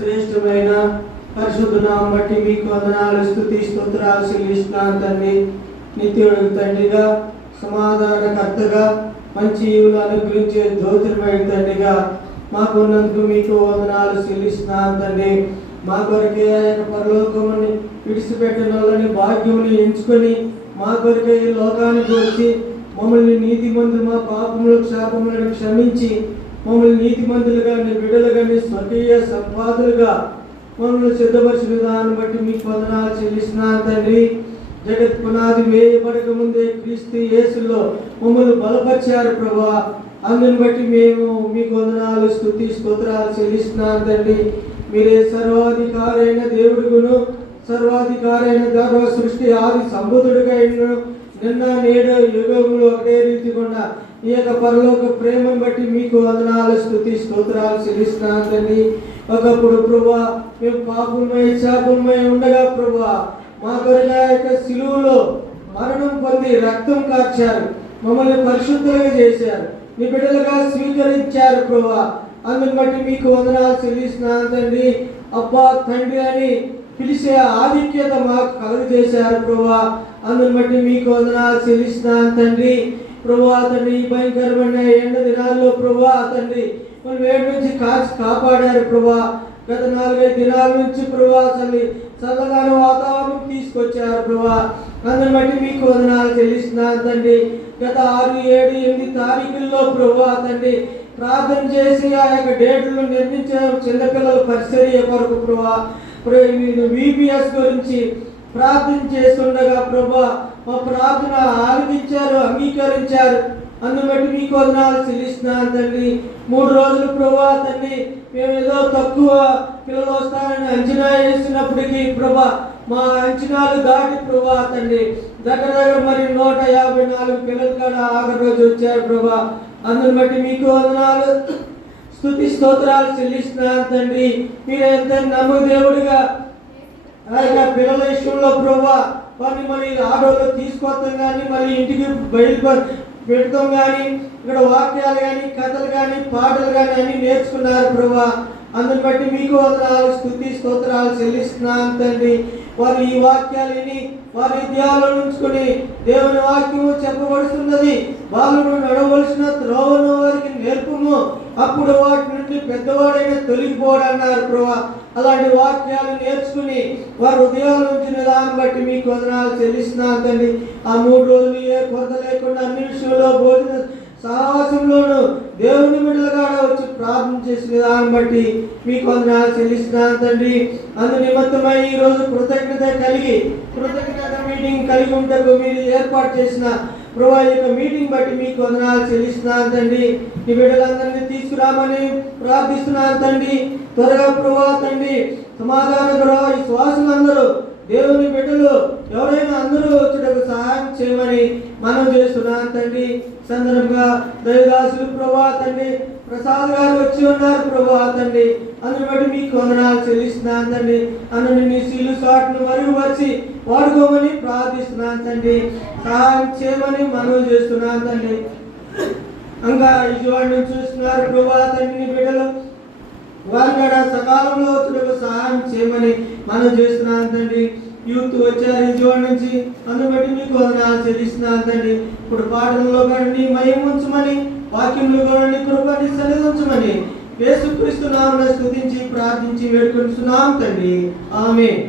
శ్రేష్టమైన పరిశుద్ధ నామం బట్టి మీకు వందనాలు, స్తుతి స్తోత్రాలు చెల్లిస్తున్నాను తండ్రి. నిత్యుడు తండ్రిగా, సమాధానకర్తగా, మంచి ఈవులు అనుగ్రహించే జ్యోతిర్మయ తండ్రిగా మాకున్నందుకు మీకు వందనాలు చెల్లిస్తున్నాను తండ్రి. మా కొరకే ఆయన పరలోకముని విడిచిపెట్టిన వాళ్ళని భాగ్యముని ఎంచుకొని మా కొరకే ఈ లోకానికి వచ్చి మమ్మల్ని నీతిమంతులు, మా పాపములు శాపములను క్షమించి మమ్మల్ని నీతిమంతులుగా, నీ బిడ్డలుగా, నీ స్వకీయ సంపాదులుగా మమ్మల్ని సిద్ధపరిచిన విధానం బట్టి మీకు వందనాలు చెల్లిస్తున్నాను తండ్రి. జగత్ పునాది వేయబడక ముందే క్రీస్తు యేసులో మమ్మల్ని బలపరిచారు ప్రభా. అందుని బట్టి మేము మీకు వందనాలు, స్తుతి స్తోత్రాలు చెల్లిస్తున్నాను తండ్రి. మీరే సర్వాధికారి అయిన దేవుడుగును, సర్వాధికారి అయిన సర్వ సృష్టి ఆది సంబుధుడుగా నిన్న నేడు యుగములు ఒకే రీతి కూడా ఈ యొక్క పరలోక ప్రేమను బట్టి మీకు వందనాలు, స్తుతి స్తోత్రాలు చెల్లిస్తున్నాను తండ్రి. ఒకప్పుడు ప్రభా మేము పాపులమై శాపమై ఉండగా ప్రభా మా కొరకు ఆ యొక్క సిలువలో మరణం పొంది రక్తం కార్చారు, మమ్మల్ని పరిశుద్ధంగా చేశారు, మీ బిడ్డలుగా స్వీకరించారు ప్రభా. అందుని బట్టి మీకు వందనాలు చెల్లిస్తున్నాను తండ్రి. అబ్బా తండ్రి అని పిలిచే ఆధిక్యత మాకు కలుగజేశారు ప్రభా. అందుని బట్టి మీకు వందనాలు చెల్లిస్తున్నాను తండ్రి. ప్రభా తండ్రి, ఈ భయంకరమైన ఎండ దినాల్లో ప్రభా తండ్రి మనం వేడి నుంచి కాచి కాపాడారు ప్రభా. గత 4-5 దినాల నుంచి ప్రభా చల్లగానే వాతావరణం తీసుకొచ్చారు ప్రభా. అందుని బట్టి మీకు వందనాలు చెల్లిస్తున్నాను తండ్రి. గత 6, 7, 8 తారీఖుల్లో ప్రభా తండ్రి ప్రార్థన చేసి ఆ యొక్క డేట్లు నిర్మించిన చిన్నపిల్లల పరిచర్య కొరకు ప్రభా VBS గురించి ప్రార్థన చేస్తుండగా ప్రభా మా ప్రార్థన ఆలకించారు, అంగీకరించారు. అందుని బట్టి మీకు వందనాలు చెల్లిస్తున్నాను తండ్రి. 3 రోజులు ప్రభా తండ్రి మేము ఏదో తక్కువ పిల్లలు వస్తారని అంచనా వేసినప్పటికీ ప్రభా మా అంచనాలు దాటి ప్రభా తండ్రి దగ్గర మరి 154 పిల్లలు కూడా ఆఖరి రోజు వచ్చారు ప్రభా. అందుని బట్టి మీకు వందనాలు, స్తుతి స్తోత్రాలు చెల్లిస్తున్నాను తండ్రి. మీరు ఎంత నమ్మదేవుడిగా ఆ యొక్క పిల్లల విషయంలో ప్రభా వారిని మరి ఆటోలో తీసుకొస్తాం కానీ మరి ఇంటికి పెడతాం కానీ ఇక్కడ వాక్యాలు కానీ కథలు కానీ పాటలు కానీ అన్ని నేర్చుకున్నారు ప్రభా. అందుని బట్టి మీకు వందనాలు, స్తుతి స్తోత్రాలు చెల్లిస్తున్నాను తండ్రి. వారు ఈ వాక్యాలని వారి హృదయాల్లో ఉంచుకొని దేవుని వాక్యము చెప్పబడుతున్నది, వాళ్ళు నడవలసిన త్రోవను వారికి నేర్పుము, అప్పుడు వాటి నుండి పెద్దవాడైన తొలగిపోడన్నారు ప్రభా. అలాంటి వాక్యాలు నేర్చుకుని వారి హృదయాలు ఉంచిన దాన్ని బట్టి మీకు వందనాలు చెల్లిస్తున్నాను తండ్రి. ఆ 3 రోజులు ఏ కొరత లేకుండా అన్ని విషయంలో భోజన సహవాసంలోనూ దేవుని బిడ్డలుగా వచ్చి ప్రార్థన చేసిన దాన్ని బట్టి మీకు వందనాలు చెల్లిస్తున్నాను తండ్రి. అందు నిమిత్తమై ఈరోజు కృతజ్ఞత మీటింగ్ కలిగి ఉంటకు మీరు ఏర్పాటు చేసిన ప్రభా యొక్క మీటింగ్ బట్టి మీకు వందనాలు చెల్లిస్తున్నాను తండ్రి. ఈ బిడ్డలందరినీ తీసుకురామని ప్రార్థిస్తున్నాను తండ్రి. త్వరగా ప్రభా తండ్రి సమాధాన ప్రభా ఈ శ్వాసలందరూ దేవుని బిడ్డలు ఎవరైనా అందరూ వచ్చేటప్పుడు సహాయం చేయమని మనం చేస్తున్నాను తండ్రి. సందర్భంగా దైవదాసులు ప్రభా తండ్రి ప్రసాద్ గారు వచ్చి ఉన్నారు ప్రభా తండ్రి. అందుని బట్టి మీకు వందనాలు చెల్లిస్తున్నాను తండ్రి. అందుని మీ శీలు సాటును మరియు వచ్చి వాడుకోమని ప్రార్థిస్తున్నాను తండ్రి. సహాయం చేయమని మనం చేస్తున్నాను తండ్రి. ఇంకా విజయవాడ నుంచి చూస్తున్నారు ప్రభా తండ్రి బిడ్డలు వారు కూడా సకాలంలో వచ్చుటకు సహాయం చేయమని మనం చేస్తున్నాను తండ్రి. యూత్ వచ్చారు విజయవాడ నుంచి, అందుని బట్టి మీకు వందనాలు చెల్లిస్తున్నాను తండ్రి. ఇప్పుడు పాటల్లో కానీ మహిమ ఉంచమని, వాక్యంలో కూడా కృపని సన్నిధించమని యేసుక్రీస్తు నామమున స్తుతించి ప్రార్థించి వేడుకొంటున్నాం తండ్రి. ఆమేన్.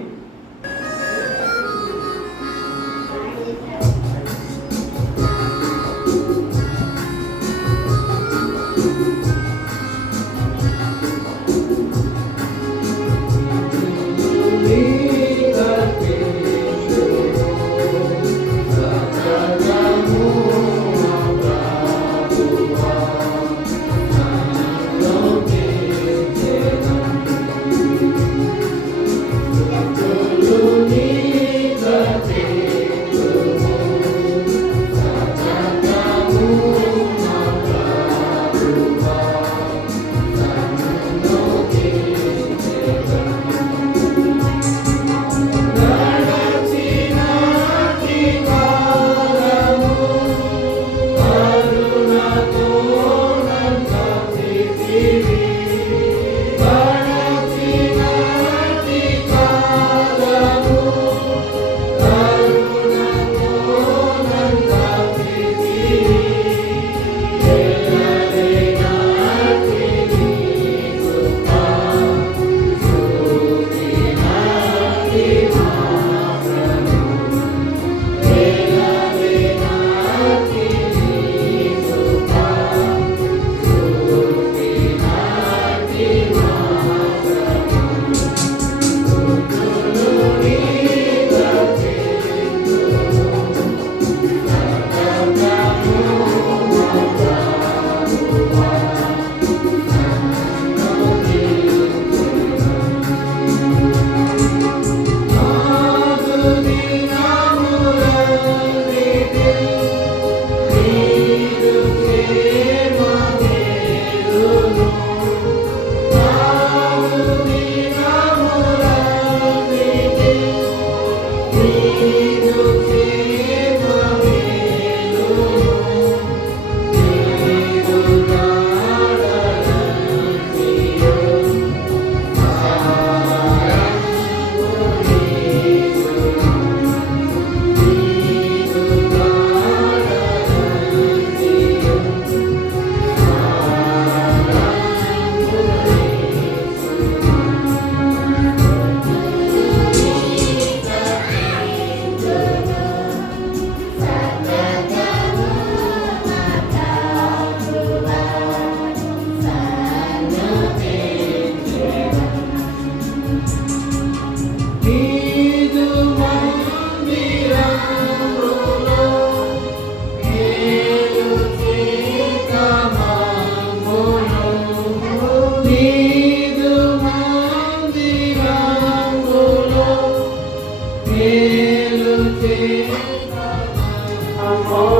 Amen.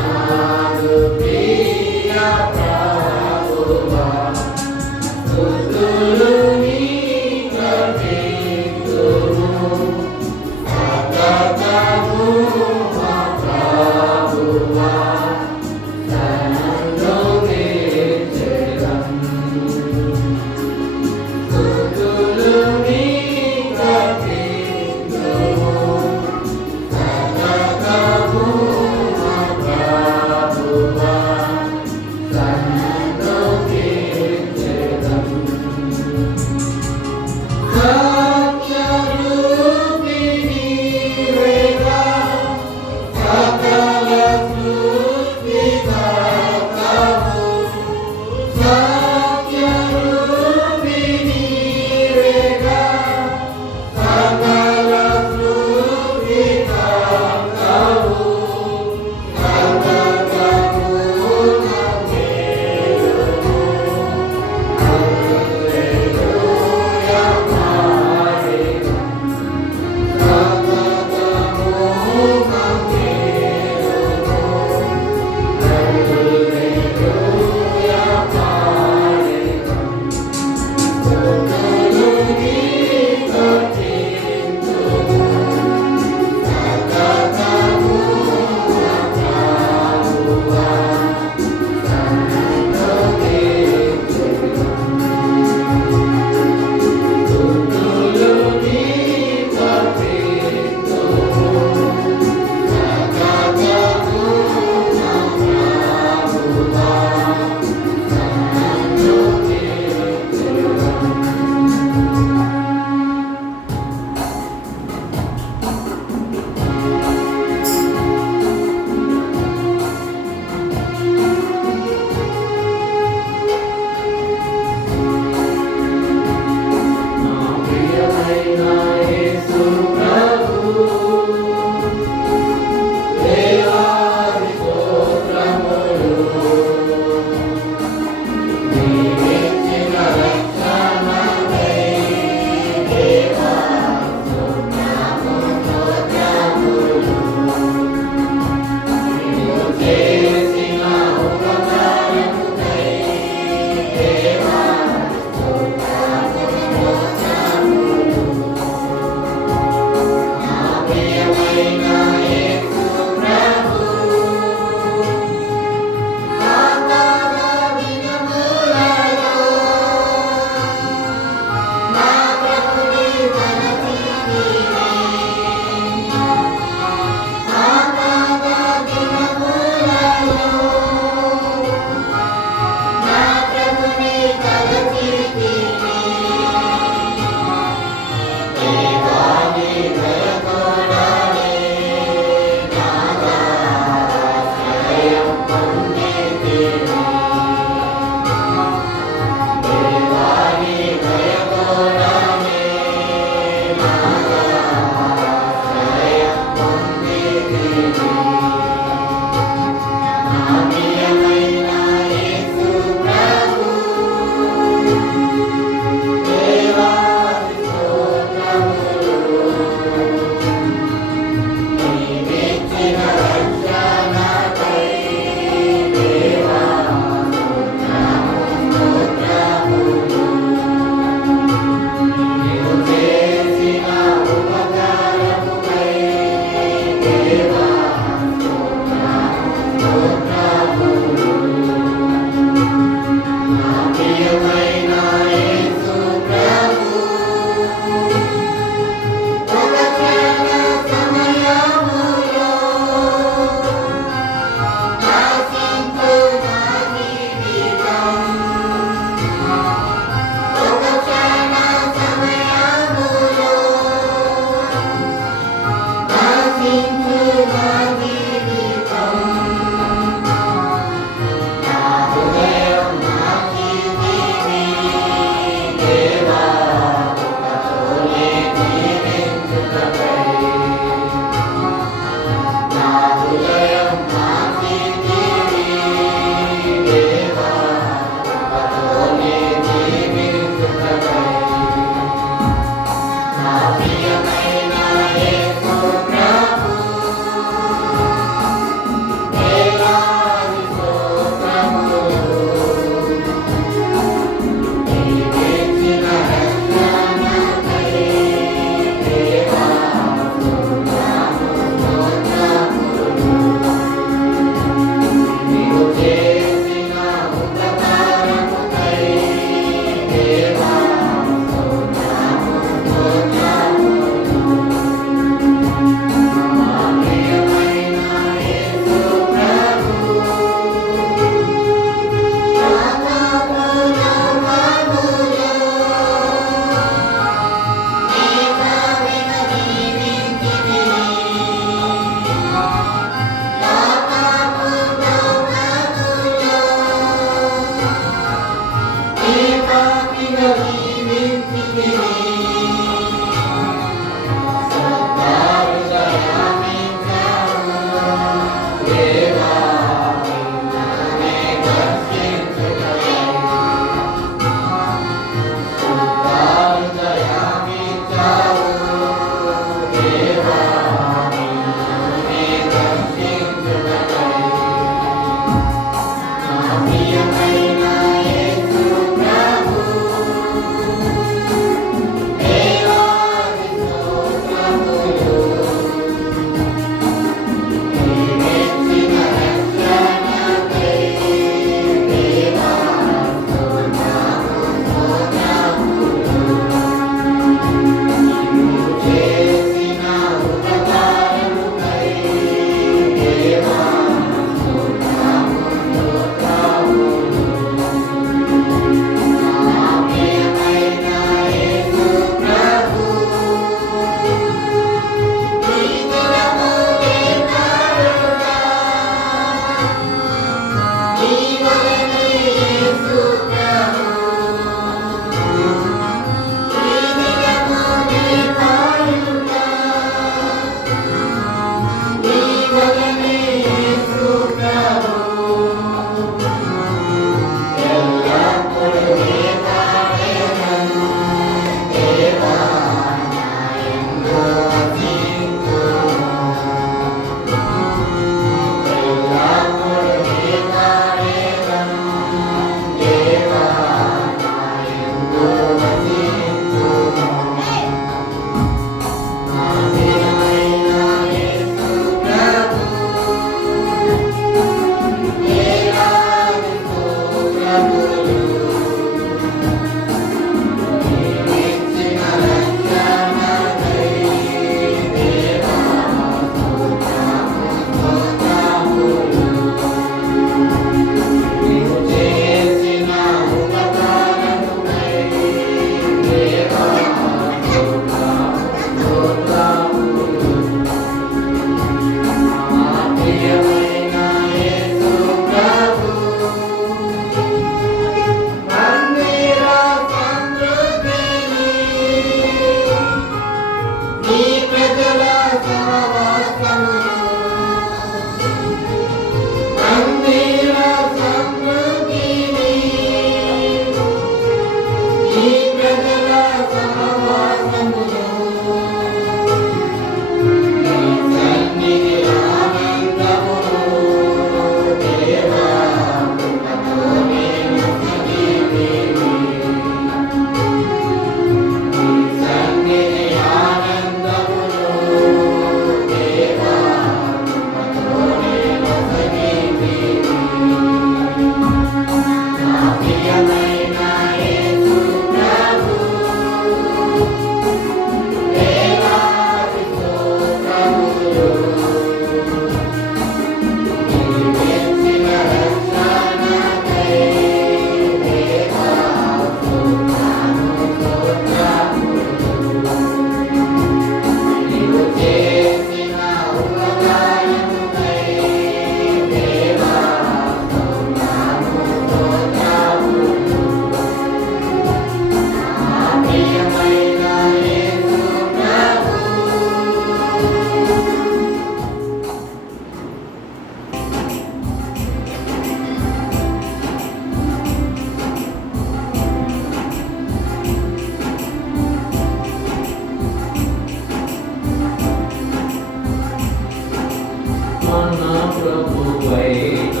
మన ప్రభువైన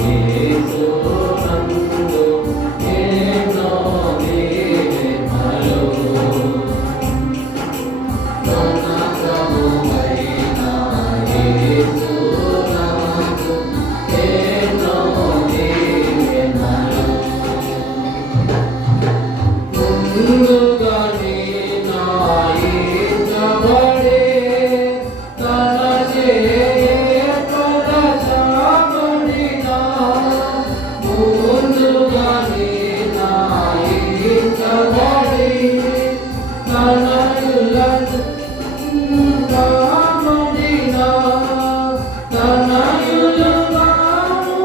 యేసునందు ఎన్నో దీవెనలు. మన ప్రభువైన యేసునందు ఎన్నో దీవెనలు. ముందుగానే నాయించబడే తన చేయపరచబడిన, ముందుగానే నాయించబడి తన యులబడిన, తన యులబాను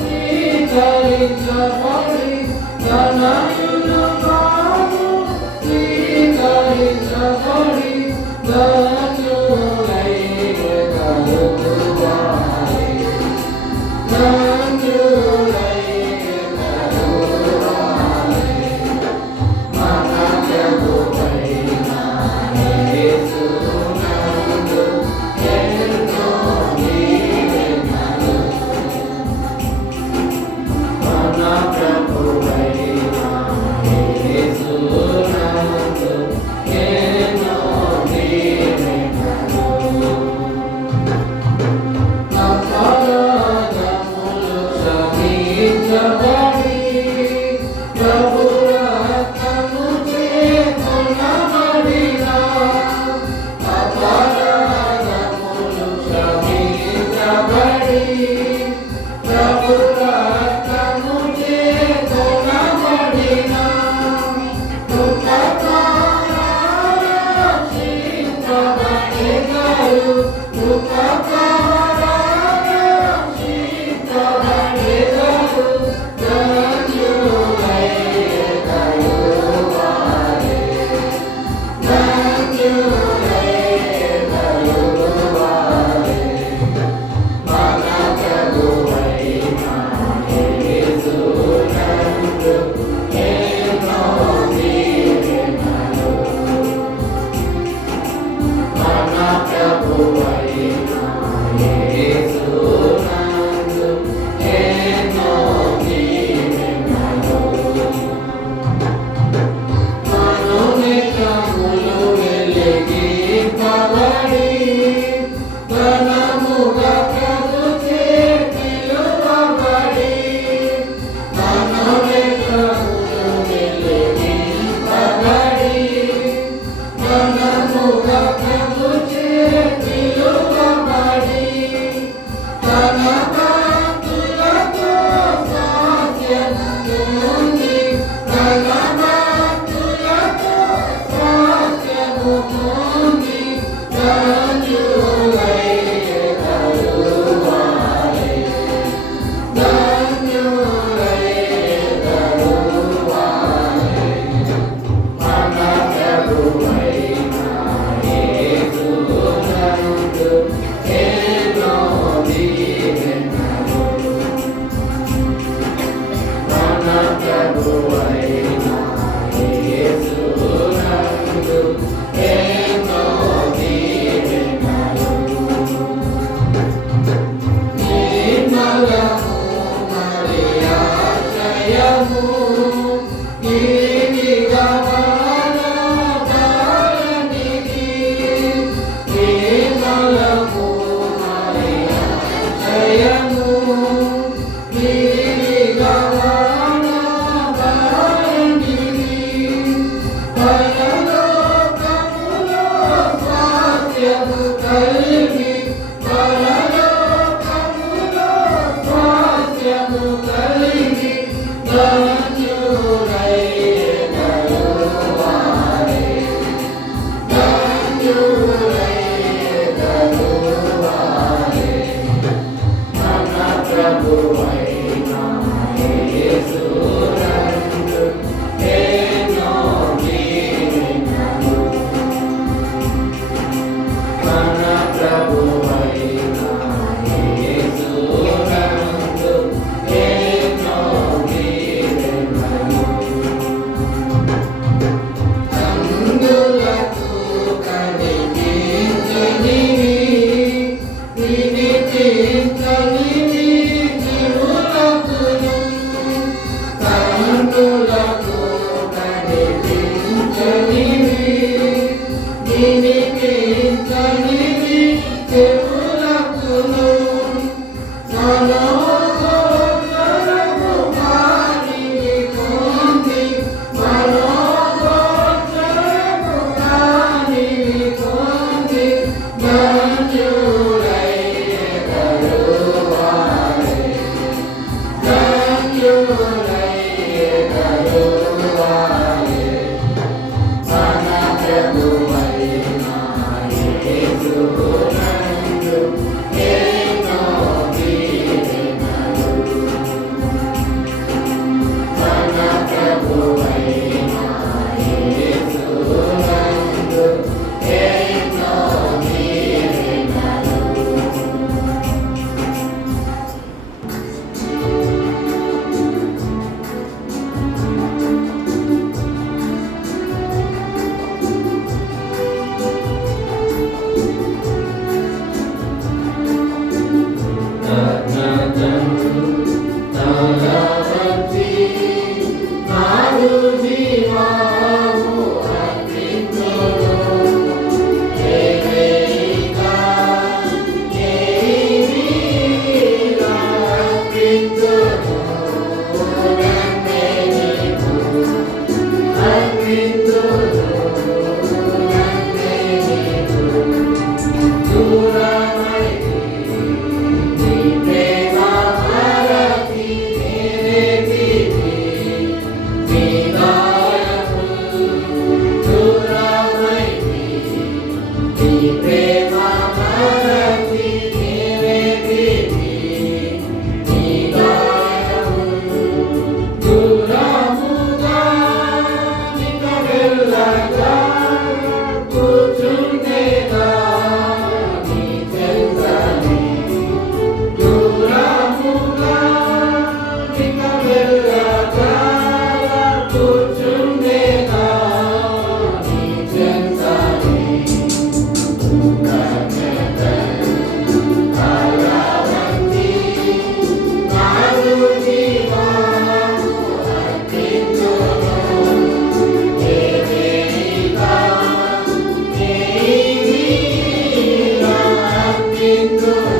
స్వీకరించబడి, తన యులబాను స్వీకరించబడి ధన్యులైనవారే, ధన్యులైనవారే. మన ప్రభువైన యేసునందు ఎన్నో దీవెనలు. మన ప్రభువైన యేసునందు ఎన్నో దీవెనలు. అపరాధములు క్షమించబడి ప్రభు రక్తముచే కొనబడిన, అపరాధములు క్షమించబడి ప్రభు రక్తముచే కొనబడిన, కృపద్వారా రక్షింపబడెదరు, కృపద్వారా రక్షింపబడెదరు. ధన్యులైనవారే, ధన్యులైనవారే. మన ప్రభువైన యేసునందు ఎన్నో దీవెనలు. మన ప్రభువైన Hallelujah.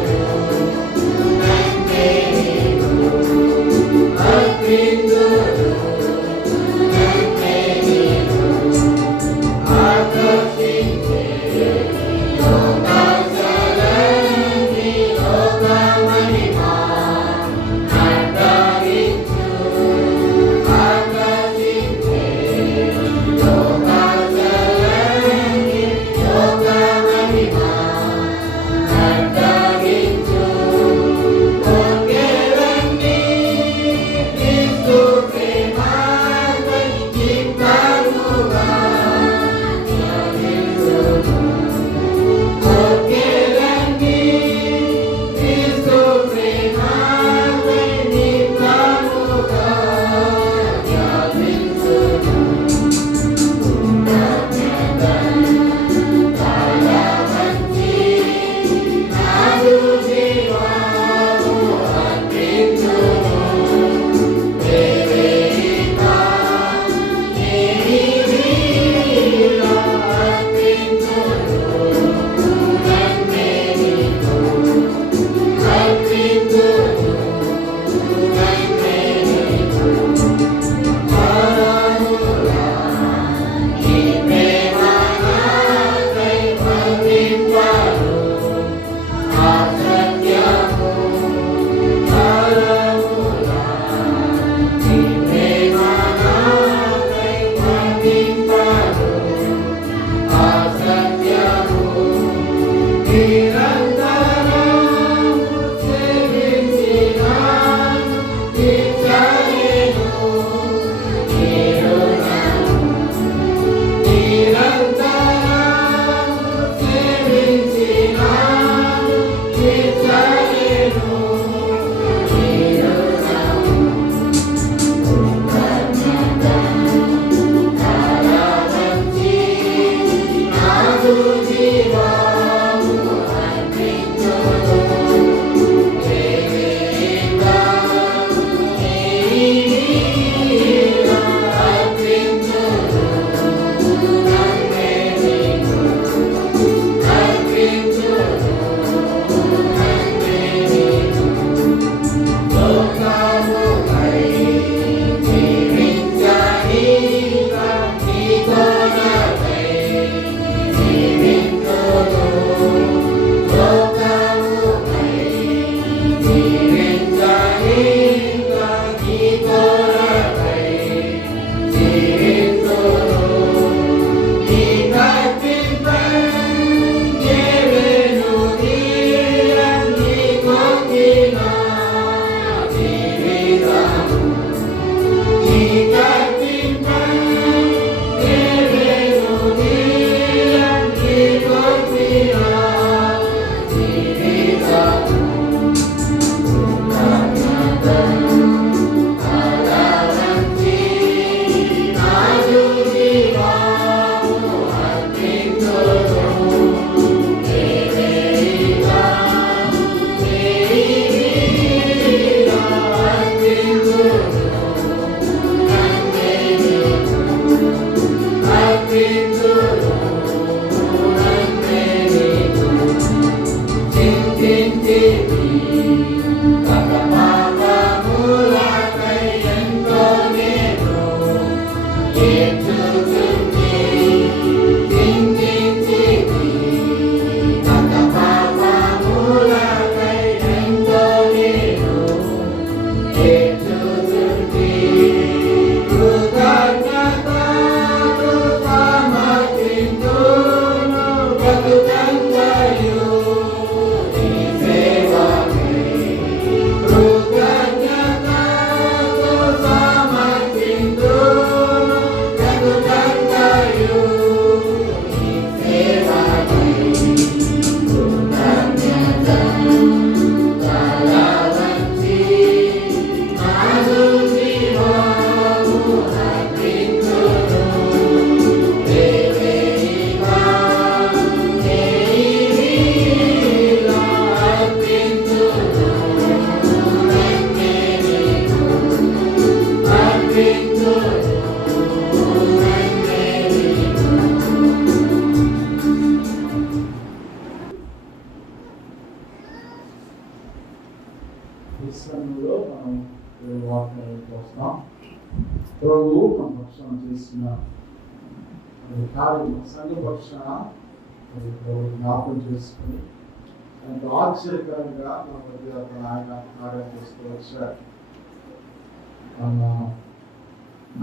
క్రిస్టియన్లో మనం వాక్యాలు చూస్తాం. ప్రభువు మన పక్షాన చేసిన కార్యం సంఘ పక్షాన జ్ఞాపకం చేసుకుని ఎంతో ఆశ్చర్యకరంగా మన మధ్య ఆయన కార్యం చేస్తూ వచ్చాడు.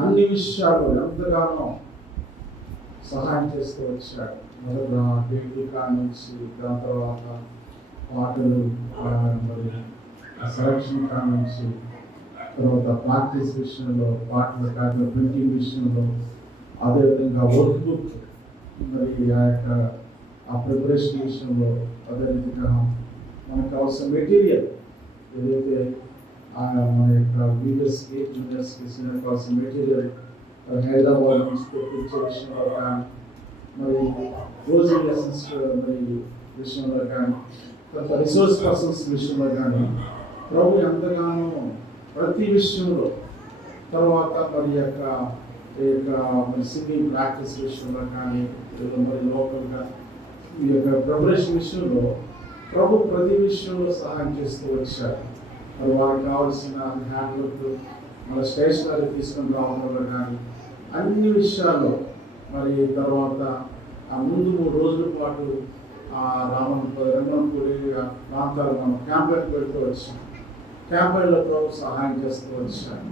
అన్ని విషయాలు ఎంతగానో సహాయం చేస్తూ వచ్చాడు. మొదట బేటీ కాడ నుంచి, దాని తర్వాత పాటలు మరి సెలక్షన్ కాడ నుంచి, తర్వాత ప్రాక్టీస్ విషయంలో, పాటల ప్రింటింగ్ విషయంలో, అదేవిధంగా వర్క్ బుక్ మరి ఆ ప్రిపరేషన్ విషయంలో, అదేవిధంగా మనకు కావాల్సిన మెటీరియల్ ఏదైతే మన యొక్క వీడియోస్కి జూనియర్స్కి కావాల్సిన మెటీరియల్ హైదరాబాద్ నుంచి తెప్పించే విషయంలో కానీ, మరి కోచింగ్ లెసన్స్ మరి విషయంలో కానీ, కొంత రిసోర్స్ పర్సన్స్ విషయంలో కానీ ప్రభు ఎంతగానో ప్రతి విషయంలో, తర్వాత మరి యొక్క మరి సింగింగ్ ప్రాక్టీస్ విషయంలో కానీ, మరి లోకల్గా ఈ యొక్క ప్రిపరేషన్ విషయంలో ప్రభు ప్రతి విషయంలో సహాయం చేస్తూ వచ్చారు. మరి వారికి కావాల్సిన హ్యాండ్వర్క్, మన స్టేషనరీ తీసుకొని రావడంలో కానీ, అన్ని విషయాల్లో మరి తర్వాత ఆ ముందు 3 రోజుల పాటు ఆ రంగంపూడి ప్రాంతాలు మనం క్యాంపెయిన్ పెడుతూ వచ్చాం. క్యాంపెయిన్లో ప్రభు సహాయం చేస్తూ వచ్చాడు.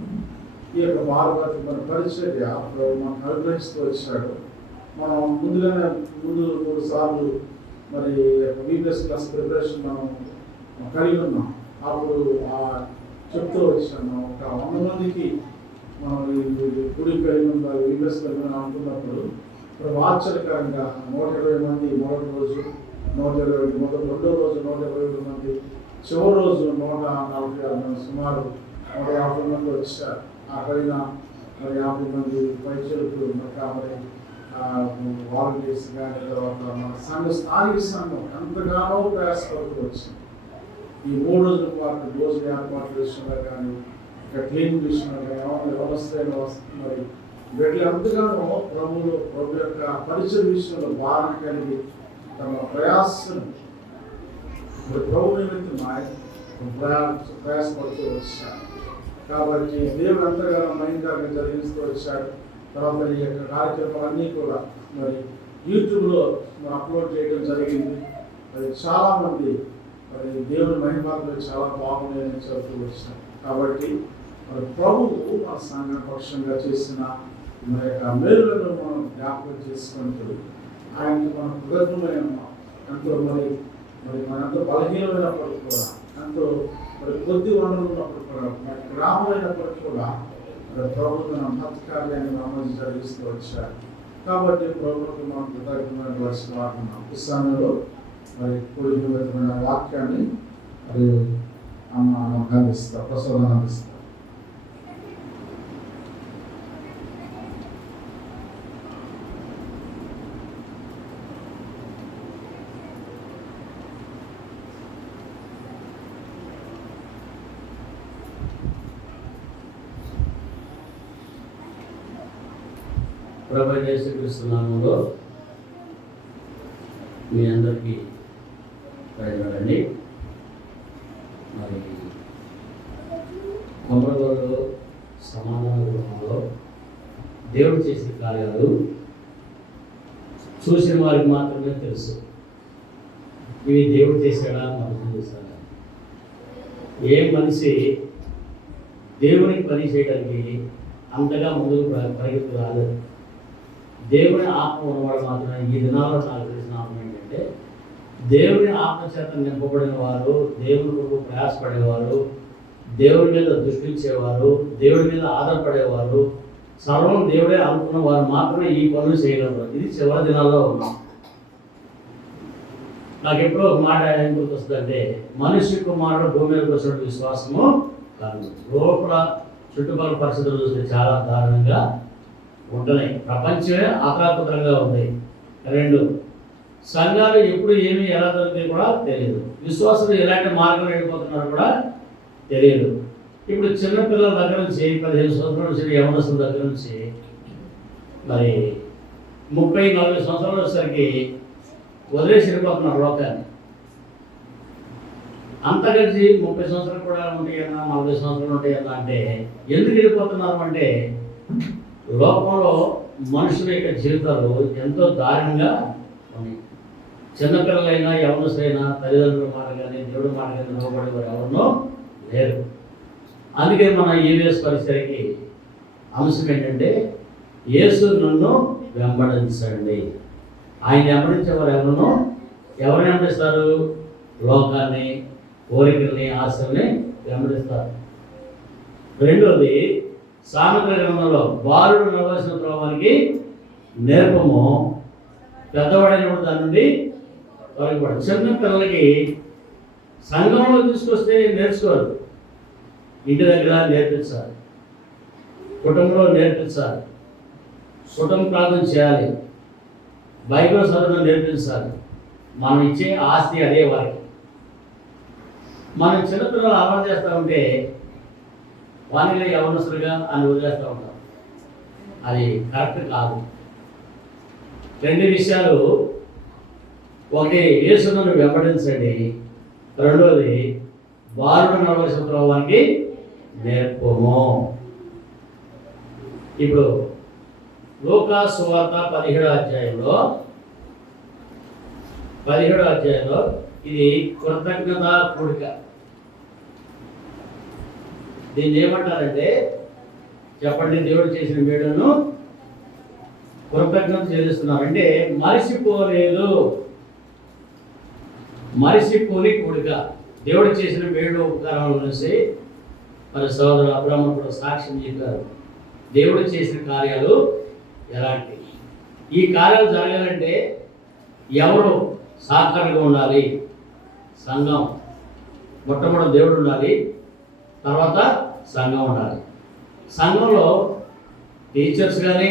ఈ యొక్క భారత మన పరిచర్య ప్రభు మనకు అనుగ్రహిస్తూ వచ్చాడు. మనం ముందుగానే 3 సార్లు మరి వీక్నెస్ క్లాస్ ప్రిపరేషన్ మనం కలిగి ఉన్నాం. అప్పుడు చెప్తూ వచ్చాను, ఒక 100 మందికి మనం గుడికి కలిగి ఉండాలి, వీక్నెస్ కలిగి ఉన్నాం అనుకున్నప్పుడు ఇప్పుడు ఆశ్చర్యకరంగా 120 మంది మొదటి రోజు, 120 రెండో రోజు 120 మంది, చివరి రోజు 146 మంది, సుమారు 150 మంది వచ్చారు. ఆ పైన మరి 50 మంది వైద్యులు, మరి వాలంటీర్స్ కానీ, తర్వాత మన స్థానిక సంఘం ఎంతగానో ప్రయాసపడుతూ వచ్చింది. ఈ 3 రోజుల పాటు రోజు ఏర్పాటు విషయంలో కానీ, ఇక క్లీనింగ్ విషయంలో కానీ, వ్యవస్థ మరి వీళ్ళు ఎంతగానో ప్రభు యొక్క పరిచయ విషయంలో భారణ కలిగి తమ ప్రయాసం ప్రభు నిమిత్తం ప్రయాసపడుతూ వచ్చాడు. కాబట్టి దేవుడు ఎంతగానో భయంకరంగా జరిగిస్తూ వచ్చాడు. తర్వాత ఈ యొక్క కార్యక్రమాలన్నీ కూడా మరి యూట్యూబ్లో అప్లోడ్ చేయడం జరిగింది. అది చాలామంది మరి దేవుని మహిమలో చాలా బాగున్నాయని చెబుతూ వచ్చారు. కాబట్టి మరి ప్రభువు మన సంఘ పక్షంగా చేసిన మన యొక్క మేలులను మనం జ్ఞాపకం చేసుకుంటూ ఆయనకి మనం కృతజ్ఞమై ఉన్నాం. ఎంతో మరి మనంతో బలహీనమైనప్పటికీ కూడా, ఎంతో మరి కొద్ది వనరులు ఉన్నప్పుడు కూడా, మరి గ్రామమైనప్పటికీ కూడా ప్రభు తన మహత్కార్యాన్ని అమలు జరిగిస్తూ వచ్చారు. కాబట్టి ప్రభుత్వం మనం కృతజ్ఞమైన వర్షం పుస్తకంలో మరి కూడిన వాక్యాన్ని మరి అందిస్తారు, ప్రసవన అందిస్తారు. ప్రభువైన యేసుక్రీస్తు నామములో మీ అందరికీ ప్రజలండి. మరి కొమరగూడలో సమాధాన గృహంలో దేవుడు చేసే కార్యాలు చూసిన వారికి మాత్రమే తెలుసు. ఇవి దేవుడు చేశాడా, మనుషులు చేశాడా? ఏ మనిషి దేవునికి పని చేయడానికి అంతగా ముందుకు పరిగెత్తు రాలేదు. దేవుని ఆత్మ ఉన్నవాడు మాత్రమే. ఈ దినాల్లో నాకు తెలిసిన ఆత్మ ఏంటంటే, దేవుని ఆత్మ చేత నింపబడిన వారు, దేవుని కొరకు ప్రయాసపడేవారు, దేవుడి మీద దృష్టించేవారు, దేవుడి మీద ఆధారపడేవారు, సర్వం దేవుడే అనుకున్న వారు మాత్రమే ఈ పనులు చేయగలరు. ఇది చివరి దినాల్లో ఉన్నాం. నాకు ఎప్పుడో ఒక మాట ఏం గుర్తొస్తుందంటే, మనిషి కుమారుడు భూమి మీద వచ్చిన విశ్వాసము కాదు. లోపల చుట్టుపక్కల పరిస్థితులు చూస్తే చాలా దారుణంగా ఉంటున్నాయి. ప్రపంచమే ఆత్రాకుతంగా ఉంది. 2, సంఘాలు ఎప్పుడు ఏమి ఎలా జరుగుతాయి కూడా తెలియదు. విశ్వాసులు ఎలాంటి మార్గం వెళ్ళిపోతున్నారు కూడా తెలియదు. ఇప్పుడు చిన్నపిల్లల దగ్గర నుంచి 15 సంవత్సరాల నుంచి యవనస్తుల దగ్గర నుంచి మరి 30-40 సంవత్సరాలు వచ్చేసరికి వదిలేసి వెళ్ళిపోతున్నారు లోకాన్ని. అంత కలిసి 30 సంవత్సరాలు కూడా ఉంటాయన్నా, 40 సంవత్సరాలు ఉంటాయన్నా అంటే ఎందుకు వెళ్ళిపోతున్నారు అంటే, లోకంలో మనుషుల యొక్క జీవితాలు ఎంతో దారుణంగా ఉన్నాయి. చిన్నపిల్లలైనా యవనస్తులైనా తల్లిదండ్రుల మాట కానీ దేవుడి మాట కానీ నిలబడేవారు ఎవరినో లేరు. అందుకే మన ఈవేస్ పరిసరికి అంశం ఏంటంటే, యేసు నన్ను వెంబడించండి. ఆయన వెంబడించేవారు ఎవరిని వెంబడిస్తారు? లోకాన్ని, కోరికల్ని, ఆశల్ని వెంబడిస్తారు. రెండోది, సామెతల గ్రంథంలో బాలుడు నడవలసిన త్రోవానికి నేర్పము, పెద్దవాడైనప్పుడు దాని నుండి తొలగిపడు. చిన్న పిల్లలకి సంఘంలో తీసుకొస్తే నేర్చుకోరు, ఇంటి దగ్గర నేర్పించాలి, కుటుంబంలో నేర్పించాలి, కుటుంబ ప్రార్థన చేయాలి, బైబిల్ చదవడం నేర్పించాలి. మనం ఇచ్చే ఆస్తి అదే వారికి. మనం చిన్నపిల్లలు అలవాటు చేస్తూ ఉంటే వానిలో యవనస్తులుగా అని వదిలేస్తూ ఉంటాం. అది కరెక్ట్ కాదు. రెండు విషయాలు, ఒకటి యేసును వెంబడించండి, రెండోది బాలుడు నడవలసిన త్రోవానికి నేర్పము. ఇప్పుడు లూకా సువార్త 17వ అధ్యాయంలో ఇది కృతజ్ఞత కూడిక. దీన్ని ఏమంటారంటే, చెప్పండి, దేవుడు చేసిన మేలును కృతజ్ఞత చెల్లిస్తున్నారు అంటే మరిసిపోని కూడిక. దేవుడు చేసిన మేలు ఉపకారాల నుంచి మరి సోదరు అబ్రాహ్మణుడు కూడా సాక్ష్యం చెప్పారు. దేవుడు చేసిన కార్యాలు ఎలాంటి, ఈ కార్యాలు జరగాలంటే ఎవరు సహకారంగా ఉండాలి? సంఘం. మొట్టమొదటి దేవుడు ఉండాలి, తర్వాత సంఘం ఉండాలి. సంఘంలో టీచర్స్ కానీ,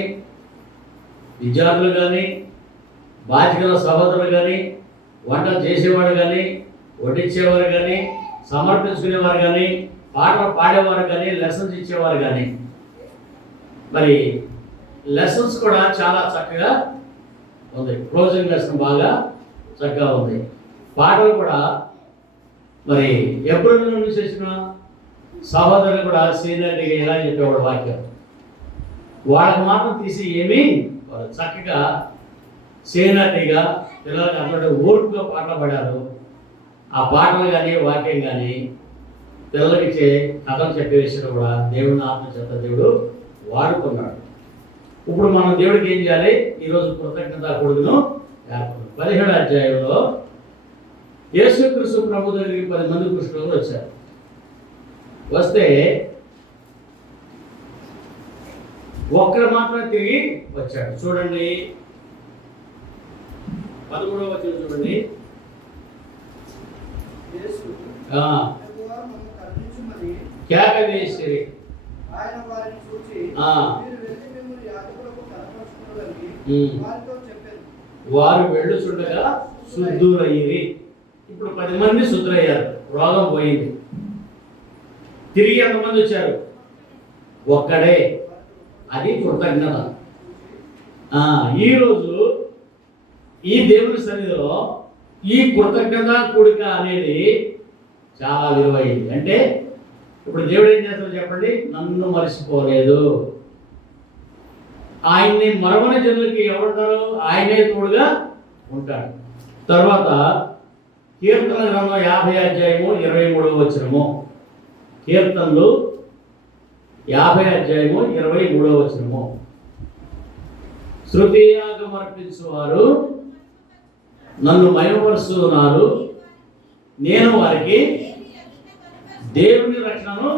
విద్యార్థులు కానీ, బాధ్యతల సహోదరులు కానీ, వంట చేసేవాడు కానీ, వడ్డించేవారు కానీ, సమర్పించుకునేవారు కానీ, పాటలు పాడేవారు కానీ, లెసన్స్ ఇచ్చేవారు కానీ. మరి లెసన్స్ కూడా చాలా చక్కగా ఉంది. క్లోజింగ్ లెసన్ బాగా చక్కగా ఉంది. పాటలు కూడా మరి ఏప్రిల్ నుండి చేసిన సహోదరులు కూడా సీనియర్గా ఇలా చెప్పేవాడు వాక్యం. వాళ్ళకి మాత్రం తీసి ఏమీ చక్కగా సీనియర్గా పిల్లలకి అందరూ ఓర్పుగా పాటలు పాడారు. ఆ పాటలు కానీ వాక్యం కానీ పిల్లలకి కథలు చెప్పే విషయంలో కూడా దేవుడిని ఆత్మ చేత దేవుడు వాడుకున్నాడు. ఇప్పుడు మనం దేవుడికి ఏం చేయాలి? ఈరోజు కృతజ్ఞత కొడుకును 17వ అధ్యాయంలో యేసుక్రీస్తు ప్రభు దగ్గరికి 10 మంది కృష్ణులు వచ్చారు. వస్తే ఒక్కరు మాత్రమే తిరిగి వచ్చాడు. చూడండి 13వ వచనం చూడండి. కేక వేసిరి. వారు వెళ్ళుచుండగా శుద్ధులయ్యి. ఇప్పుడు 10 మంది శుద్ధులయ్యారు, రోగం పోయింది. తిరిగి ఎంతమంది వచ్చారు? ఒక్కడే. అది కృతజ్ఞత. ఈరోజు ఈ దేవుని సన్నిధిలో ఈ కృతజ్ఞత కూడిక అనేది చాలా విలువైంది. అంటే ఇప్పుడు దేవుడు ఏం చేస్తాడో చెప్పండి, నన్ను మర్చిపోలేదు. ఆయన్ని మరవని జనులకి ఎవరుంటారు? ఆయనే తోడుగా ఉంటాడు. తర్వాత కీర్తన గ్రంథం 50 అధ్యాయము 23వ వచనము. కీర్తనలు 50 అధ్యాయము 23వ వచనము. శృతియాగం అర్పించువారు నన్ను మహిమపరుస్తున్నారు, నేను వారికి దేవుని రక్షణను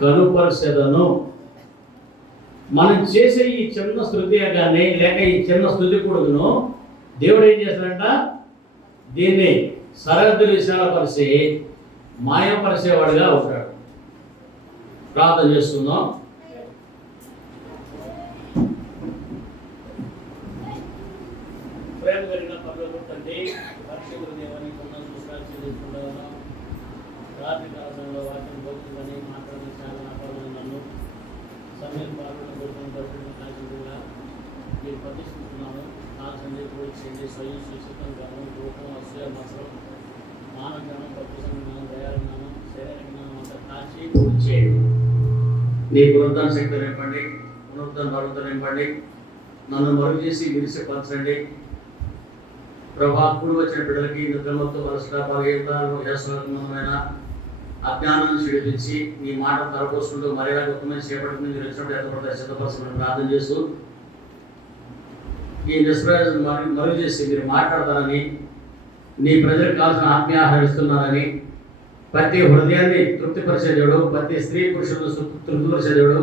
కనుపరిచెదను. మనం చేసే ఈ చిన్న స్తుతి యాగాన్ని లేక ఈ చిన్న స్తుతి కొడుకును దేవుడు ఏం చేస్తాడంట? దీన్ని సరహద్దులు విశాలపరిచి మాయపరిచేవాడుగా ఉంటాడు. ప్రార్థన చేస్తున్నాం. ప్రేమ కలిగిన పరలోకపు తండ్రి, పరిశుద్ధుల దేవాన్ని కొందరు చెల్లించుకుంటున్నాను. రాత్రి కాలంలో వాక్యం బోధించని మాట్లాడిన చాలా నన్ను సమయం పాల్గొనగా మీరు ప్రతిష్ఠిస్తున్నాను. నా సందేశం చేయండి. స్వయం సుచితం గమనం రూపం అసూయ మసలం చేయండి. నీ పునరుద్ధరణ శక్తి నింపండి, పునరుద్ధరణ బలంతో నింపండి, నన్ను మరుగు చేసి విరిసిపరచండి. ప్రభా, కూడి వచ్చిన బిడ్డలకి నిద్రమతో వలస పరమైన అజ్ఞానాన్ని విడిపించి నీ మాట తరపోసుకుంటూ మర్యాద గొప్పమైన చేపట్టుకుని మీరు వచ్చినప్పుడు ఎంతపడతాయి సిద్ధపరచమని ప్రార్థన చేస్తూ ఈ నిస్ప్రయోజనం మరుగు చేసి మీరు మాట్లాడతారని, నీ ప్రజలకు కావాల్సిన ఆత్మీయాహారం ఇస్తున్నారని, ప్రతి హృదయాన్ని తృప్తిపరిచే దేవుడు, ప్రతి స్త్రీ పురుషులను తృప్తిపరిచే దేవుడు,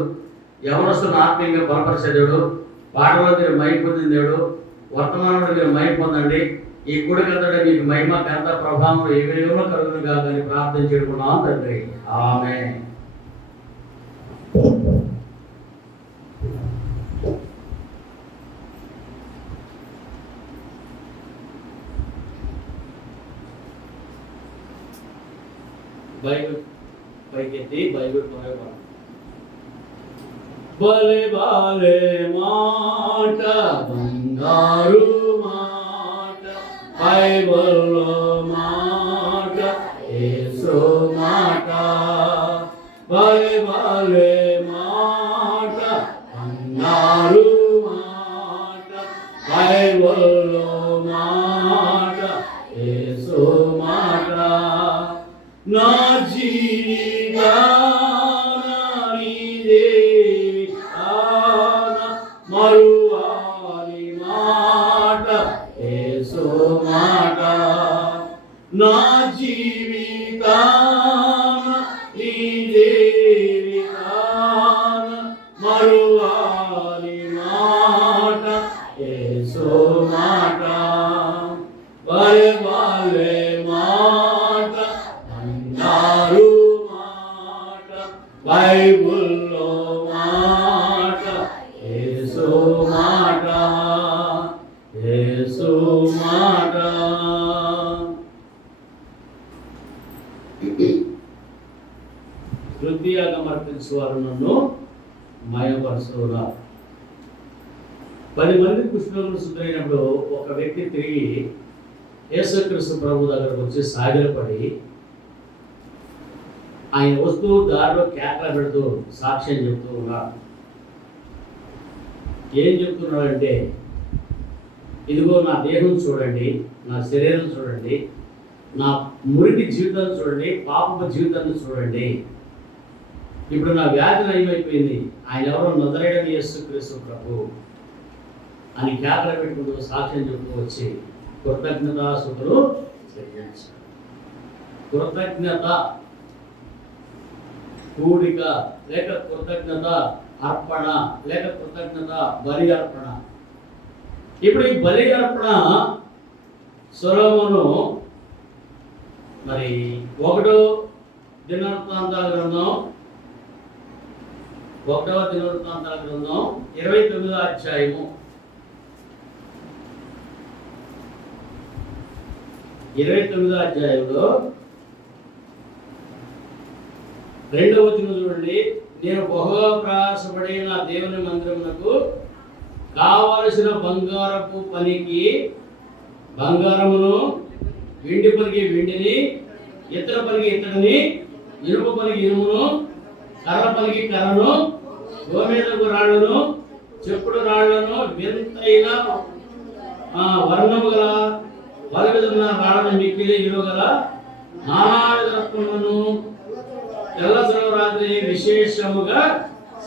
యవనస్తులను ఆత్మీయంగా బలపరిచే దేవుడు, పాటలో మీరు మై పొందిన దేవుడు, వర్తమానంలో మీరు మై పొందండి. ఈ కూడికంతటే మీకు మహిమ ఘనత ప్రభావం ఏ విధంగా కలుగును కాదని ప్రార్థన చేసుకున్నాం తండ్రి. ఆమేన్. బైబిల్ పైకెత్తి బైబిల్ బలే బాలే మాట బంగారు మాట బైబిల్లో మాట యేసు మాట బలే బాలే మాట బంగారు మాట బైబిల్లో మాట యేసు మాట నా మరువాని మాట యేసు మాట నా జీవితాన మరువాని మాట యేసు మాట బలే బాలే మాట అన్నారు మాట బైబిల్లో మాట యేసు మాట యేసు మాట. హృదయాగం అర్పించేవారు నన్ను మయపరచురా. 10 మంది కుష్ఠరోగులు శుద్ధమైనప్పుడు ఒక వ్యక్తి తిరిగి యేసుక్రీస్తు ప్రభు దగ్గరకు వచ్చి సాగిలపడి ఆయన వస్తూ దారిలో కేకలు పెడుతూ సాక్ష్యం చెప్తూ ఉన్నాడు. ఏం చెప్తున్నాడంటే, ఇదిగో నా దేహం చూడండి, నా శరీరం చూడండి, నా మురికి జీవితాన్ని చూడండి, పాపపు జీవితాన్ని చూడండి. ఇప్పుడు నా వ్యాధి నయమైపోయింది, ఆయన ఎవరో నజరేయుడైన యేసుక్రీస్తు ప్రభు అని కేకలు పెట్టుకుంటూ సాక్ష్యం చెప్తూ వచ్చి కృతజ్ఞతాస్తుతులు చెల్లించాడు. కృతజ్ఞత కూడిక లేక కృతజ్ఞత అర్పణ లేక కృతజ్ఞత బలి అర్పణ. ఇప్పుడు ఈ బలి అర్పణ సొలొమోను మరి 1వ దినవృత్తాంతాల గ్రంథం 29వ అధ్యాయము 29వ అధ్యాయంలో 2వ వచనం చూడండి. నేను బహుగా ప్రయాసపడి నా దేవుని మందిరమునకు కావలసిన బంగారపు పనికి బంగారమును, వెండి పనికి వెండిని, ఇత్తడి పనికి ఇత్తడిని, ఇనుప పనికి ఇనుమును, కర్ర పనికి కర్రను, గోమేదకు రాళ్లను, చెప్పుడు రాళ్లను, వింతైన వర్ణము గల పలు విధముల రాళ్లను మిక్కిలి ఇనుము గల నానావిధములను తెల్ల సర్వరాత్రి విశేషముగా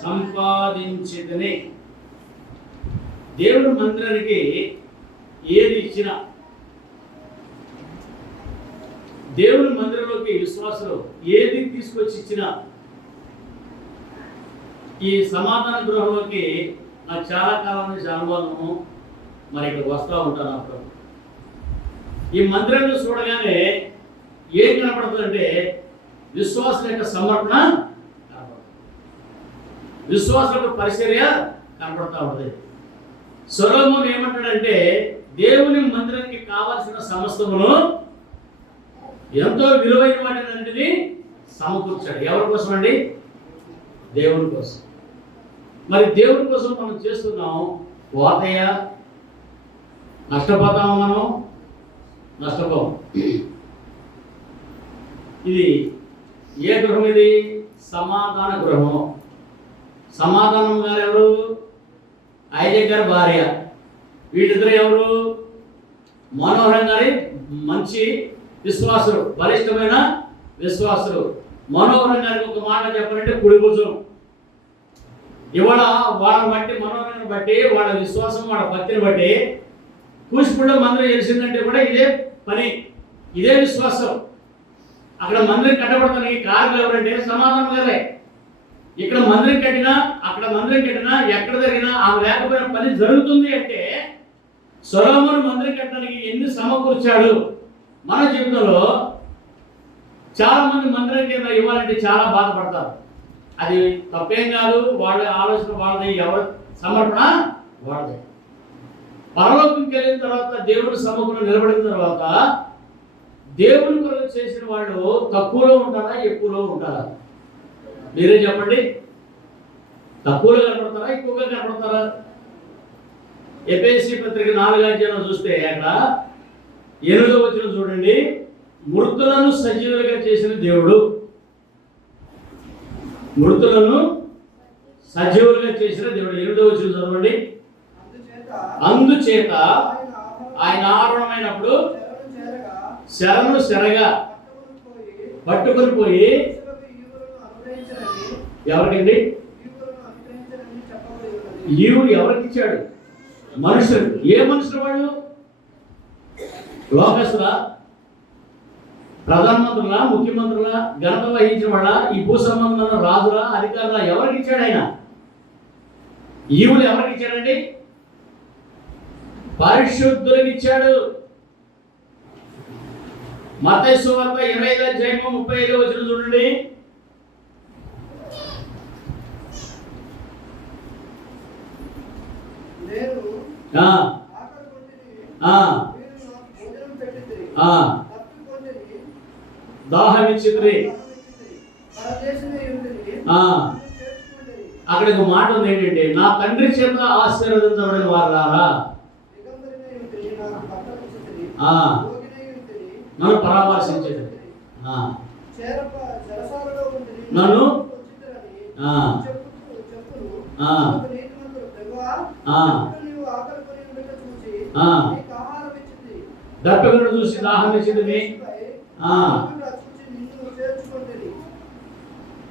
సంపాదించితిని. దేవుడి మందిరానికి ఏది ఇచ్చినా, దేవుడి మందిరంలోకి విశ్వాసులు ఏది తీసుకొచ్చి ఇచ్చినా, ఈ సమాధాన గృహంలోకి నాకు చాలా కాలం నుంచి అనుభవము, మరి ఇక్కడ వస్తూ ఉంటాను. అప్పుడు ఈ మందిరాన్ని చూడగానే ఏం కనపడుతుందంటే విశ్వాసం యొక్క సమర్పణ కనపడుతుంది, విశ్వాసం యొక్క పరిచర్య కనపడుతూ ఉంటుంది. సొలొమోను ఏమంటాడంటే, దేవుని మందిరానికి కావాల్సిన సమస్తమును ఎంతో విలువైన వాటిని సమకూర్చాడు. ఎవరి కోసం అండి? దేవుని కోసం. మరి దేవుని కోసం మనం చేస్తున్నాం, పోతయ్య నష్టపోతాము, మనం నష్టపోం. ఇది ఏ గృహం ఇది? సమాధాన గృహం. సమాధానం గారు ఎవరు? ఐజక్ గారి భార్య. వీళ్ళిద్దరు ఎవరు? మనోహరం గారి మంచి విశ్వాసులు, బలిష్టమైన విశ్వాసులు. మనోహరం గారికి ఒక మాట చెప్పాలంటే కుడి భుజం. ఇవాళ వాళ్ళని బట్టి, మనోహరాన్ని బట్టి, వాళ్ళ విశ్వాసం, వాళ్ళ భక్తిని బట్టి కూచిపూడిలో మందిరం తెలిసిందంటే కూడా ఇదే పని, ఇదే విశ్వాసం. అక్కడ మందిరం కట్టబడతానికి కారణం ఎవరంటే సమాధానం గారే. ఇక్కడ మందిరం కట్టినా, అక్కడ మందిరం కట్టినా, ఎక్కడ జరిగినా ఆమె లేకపోయిన పని జరుగుతుంది అంటే సొలొమోను మందిరం కట్టడానికి ఎన్ని సమకూర్చాడు. మన జీవితంలో చాలా మంది మందిరం కింద ఇవ్వాలంటే చాలా బాధపడతారు. అది తప్పేం కాదు, వాళ్ళ ఆలోచన వాళ్ళది, ఎవరి సమర్పణ వాళ్ళది. పరలోకంకి వెళ్ళిన తర్వాత దేవుని సముఖంలో నిలబడిన తర్వాత దేవుని కొరకు చేసిన వాళ్ళు తక్కువలో ఉంటారా, ఎక్కువలో ఉంటారా? మీరే చెప్పండి. తక్కువలో కనపడతారా, ఎక్కువగా కనపడతారా? ఎఫెసీ పత్రిక 4వ అధ్యాయంలో చూస్తే అక్కడ 8వ వచనం చూడండి. మృతులను సజీవులుగా చేసిన దేవుడు, మృతులను సజీవులుగా చేసిన దేవుడు. 8వ వచనం చదవండి. అందుచేత ఆయన ఆరోహణమైనప్పుడు శరణు శరగా పట్టుకొని పోయి, ఎవరికండి? ఈవుడు ఎవరికి ఇచ్చాడు? మనుషులు. ఏ మనుషులు వాళ్ళు? లోకస్తుల, ప్రధానమంత్రుల, ముఖ్యమంత్రుల, ఘనత వహించిన వాళ్ళ, ఈ భూ సంబంధంలో రాజుల, అధికారుల, ఎవరికి ఇచ్చాడు ఆయన? ఈవుడు ఎవరికి ఇచ్చాడండి? పరిశుద్ధులకు ఇచ్చాడు. మత్తయి సువార్త 25వ అధ్యాయం 35వ వచనం చూడండి. దాహమిచ్చిత్రి. అక్కడ ఒక మాట ఉంది ఏంటంటే, నా తండ్రి చేత ఆశీర్వదించబడిన వారారా, నన్ను పరామర్శించేది, నన్ను దప్పికను చూసి దాహం ఇచ్చింది.